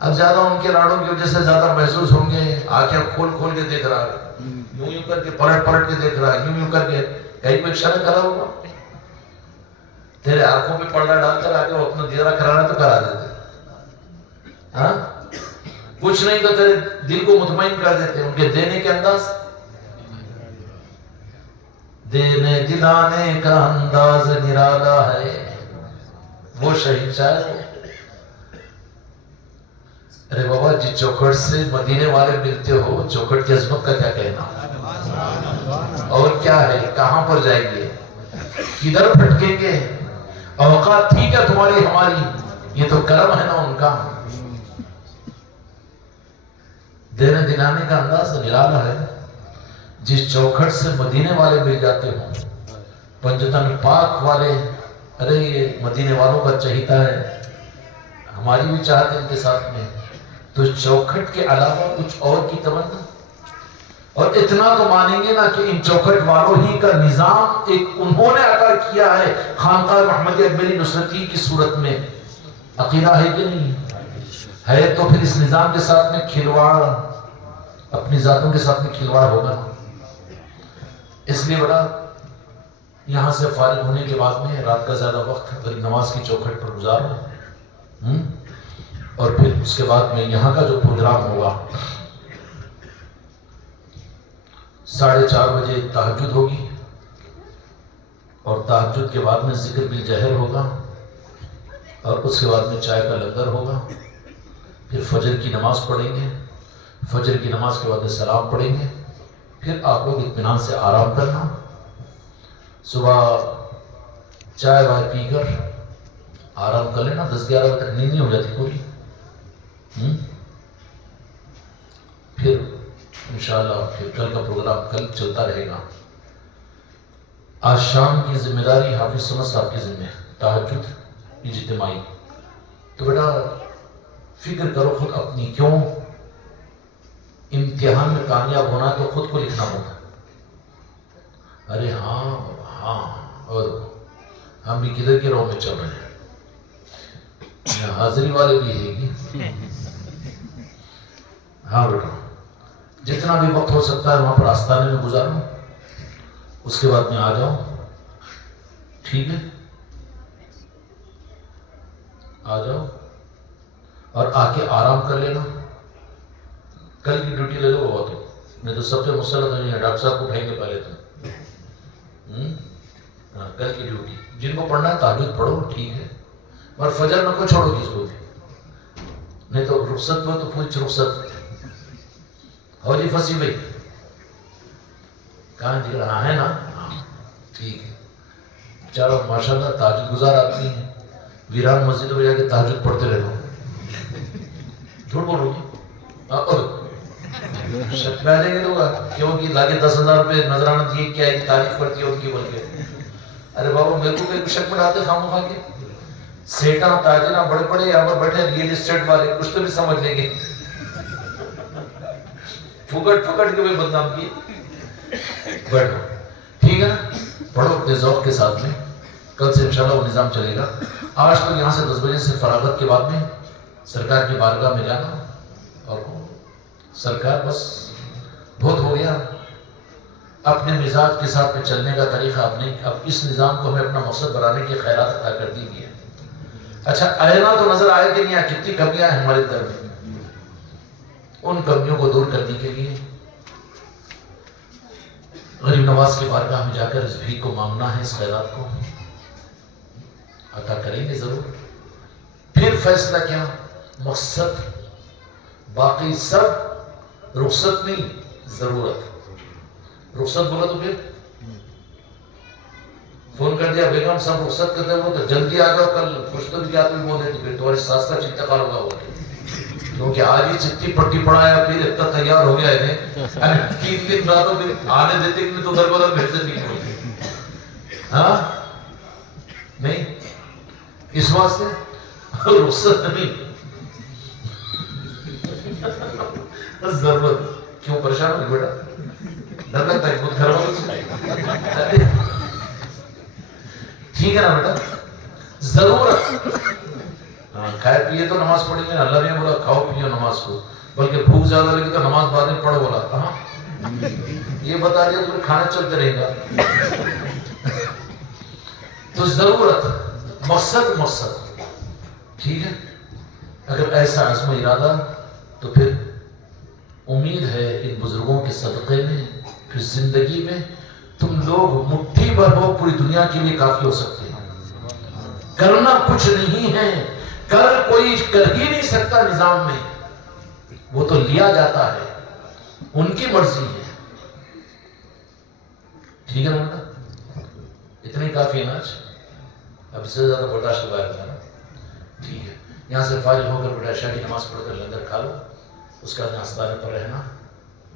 اب زیادہ ان کے راڑوں کی وجہ سے زیادہ محسوس ہوں گے. آنکھیں کھول کھول کے دیکھ رہا ہے، یوں یوں کر کے پلٹ پلٹ کے دیکھ رہا ہے، یوں یوں کر کے. کہیں کوئی اشارہ کرا ہوگا تیرے آنکھوں پہ پردہ ڈال کر آگے اپنا دیرا کرانا تو کرا دیتے. ہاں کچھ نہیں تو تیرے دل کو مطمئن کر دیتے. ان کے دینے کے انداز، دینے دلانے کا انداز نرالا ہے. وہ شہید شاعر. ارے بابا جس چوکھٹ سے مدینے والے ملتے ہو، چوکھٹ کی عظمت کا کیا کہنا. اور کیا ہے، کہاں پر جائیں گے، کدھر پھٹکیں گے. اوقات تھی کیا تمہاری ہماری؟ یہ تو کرم ہے نا ان کا. دینے دلانے کا انداز نرالا ہے. جس چوکھٹ سے مدینے والے مل جاتے ہوں، پنجتن پاک والے. ارے یہ مدینے والوں کا چہیتا ہے، ہماری بھی چاہت ان کے ساتھ میں. تو چوکھٹ کے علاوہ کچھ اور کی تمنا. اور اتنا تو مانیں گے نا کہ ان چوکھٹ والوں ہی کا نظام ایک انہوں نے عطا کیا ہے خانقاہ محمدیہ اکبری نصرتی کی صورت میں. عقیدہ ہے کہ نہیں ہے؟ تو پھر اس نظام کے ساتھ میں کھلواڑ، اپنی ذاتوں کے ساتھ میں کھلواڑ ہوگا. اس لیے بڑا یہاں سے فارغ ہونے کے بعد میں رات کا زیادہ وقت غریب نواز کی چوکھٹ پر گزارو. اور پھر اس کے بعد میں یہاں کا جو پروگرام ہوگا، 4:30 بجے تہجد ہوگی، اور تہجد کے بعد میں ذکر بالجہر ہوگا، اور اس کے بعد میں چائے کا لنگر ہوگا. پھر فجر کی نماز پڑھیں گے، فجر کی نماز کے بعد سلام پڑھیں گے، پھر آپ لوگ اطمینان سے آرام کرنا، صبح چائے وائے پی کر آرام کر لینا، 10-11 بجے تک نیند نہیں ہو جاتی پوری، پھر انشاءاللہ پھر کل کا پروگرام کل چلتا رہے گا۔ آج شام کی ذمہ داری حافظ سمد صاحب کی ذمہ ہے، تہجد اجتماعی، تو بیٹا فکر کرو خود اپنی، کیوں امتحان میں کامیاب ہونا تو خود کو لکھنا ہوتا ہے۔ ارے ہاں ہاں، اور ہم بھی کدھر کے رو میں چل رہے ہیں، یہاں حاضری والے بھی ہے گی۔ ہاں بیٹا، جتنا بھی وقت ہو سکتا ہے وہاں پر آستانے میں گزارو، اس کے بعد میں آ جاؤں، ٹھیک ہے؟ آ جاؤ اور آ کے آرام کر لینا، کل کی ڈیوٹی لے لو بابا، تو نہیں تو سب سے مسلط نہیں ہے، ڈاکٹر صاحب کو اٹھائیں گے پہلے تو، کل کی ڈیوٹی جن کو پڑھنا ہے تہجد پڑھو، ٹھیک ہے، اور فجر میں کو چھوڑو کس کو بھی، نہیں تو رخصت ہو تو پوچھ رخصت ہو جی فصیح بھائی، کہاں دکھ رہا ہے نا، ٹھیک ہے، چلو ماشاءاللہ تہجد گزار آدمی ہیں، ویران مسجد میں جا کے تہجد پڑھتے رہو، جھوٹ بولو گی، شک میں آ جائیں گے لوگ، کیونکہ لاگے 10,000 روپے نظرانہ دیے کیا ہے کہ تعریف کرتی ہے ان کی، بلکہ ارے بابا میرے کو کوئی شک میں ڈالتے خامخواہ کے، سیٹاں تاجراں بڑے بڑے یہاں پر بیٹھے ریئل اسٹیٹ والے، کچھ تو بھی سمجھ لیں گے، پھکٹ کے بھی بدنام کیے، بیٹھو ٹھیک ہے نا، پڑھو اپنے ذوق کے ساتھ میں، کل سے انشاءاللہ وہ نظام چلے گا۔ آج تو یہاں سے 10 بجے سے فراغت کے بعد میں سرکار کی بارگاہ میں جانا، اور سرکار بس بہت ہو گیا، اپنے مزاج کے ساتھ میں چلنے کا طریقہ اپنے، اب اس نظام کو ہمیں اپنا مقصد بنانے کے خیرات عطا کر دیجیے۔ اچھا آئینہ تو نظر آئے کہ نہیں آیا، کتنی کمیاں ہیں ہمارے اندر میں، ان کمیوں کو دور کرنے کے لیے غریب نواز کے بارگاہ میں جا کر اس بھیک کو مانگنا ہے، اس خیرات کو عطا کریں گے ضرور۔ پھر فیصلہ کیا، مقصد، باقی سب رخصت نہیں، ضرورت، رخصت بولا تو پھر فون کر دیا بیگم صاحب رخصت کرتے ہو تو جلدی آ جاؤ، کل کچھ تو بھی کیا تم بولے تو پھر تمہاری ساس کا انتقال ہوگا، وہ کیونکہ آج ہی چٹی پٹی پڑھایا، پھر اتنا تیار ہو گیا ہے، 3 دن بعد پھر آنے دیتے کہ تو ادھر بدل بھیج دیتے، ہاں نہیں، اس واسطے رخصت نہیں، ضرورت، کیوں پریشان ہو بیٹا، ڈر لگتا ہے خود گھر والوں، ٹھیک ہے نا بیٹا، ضرورت، کھائے پیے تو نماز پڑھیں گے، اللہ نے بولا کھاؤ پیو نماز کو، بلکہ بھوک زیادہ لگی تو نماز بعد میں پڑھو، بولا کہاں یہ بتا دیا تو پھر کھانا چلتے رہے گا، تو ضرورت، مقصد، ٹھیک ہے، اگر ایسا عزم و ارادہ تو پھر امید ہے ان بزرگوں کے صدقے میں پھر زندگی میں تم لوگ مٹھی بھر ہو پوری دنیا کے لیے کافی ہو سکتے ہیں، کرنا کچھ نہیں ہے، کر کوئی کر ہی نہیں سکتا نظام میں، وہ تو لیا جاتا ہے، ان کی مرضی ہے، ٹھیک ہے نا، اتنی کافی ہے آج، اب اس سے زیادہ برداشت باہر کرنا، ٹھیک ہے، یہاں سے فارغ ہو کر بیٹا عشاء کی نماز پڑھ کر لنگر کھا لو، اس کا آستانے پر رہنا،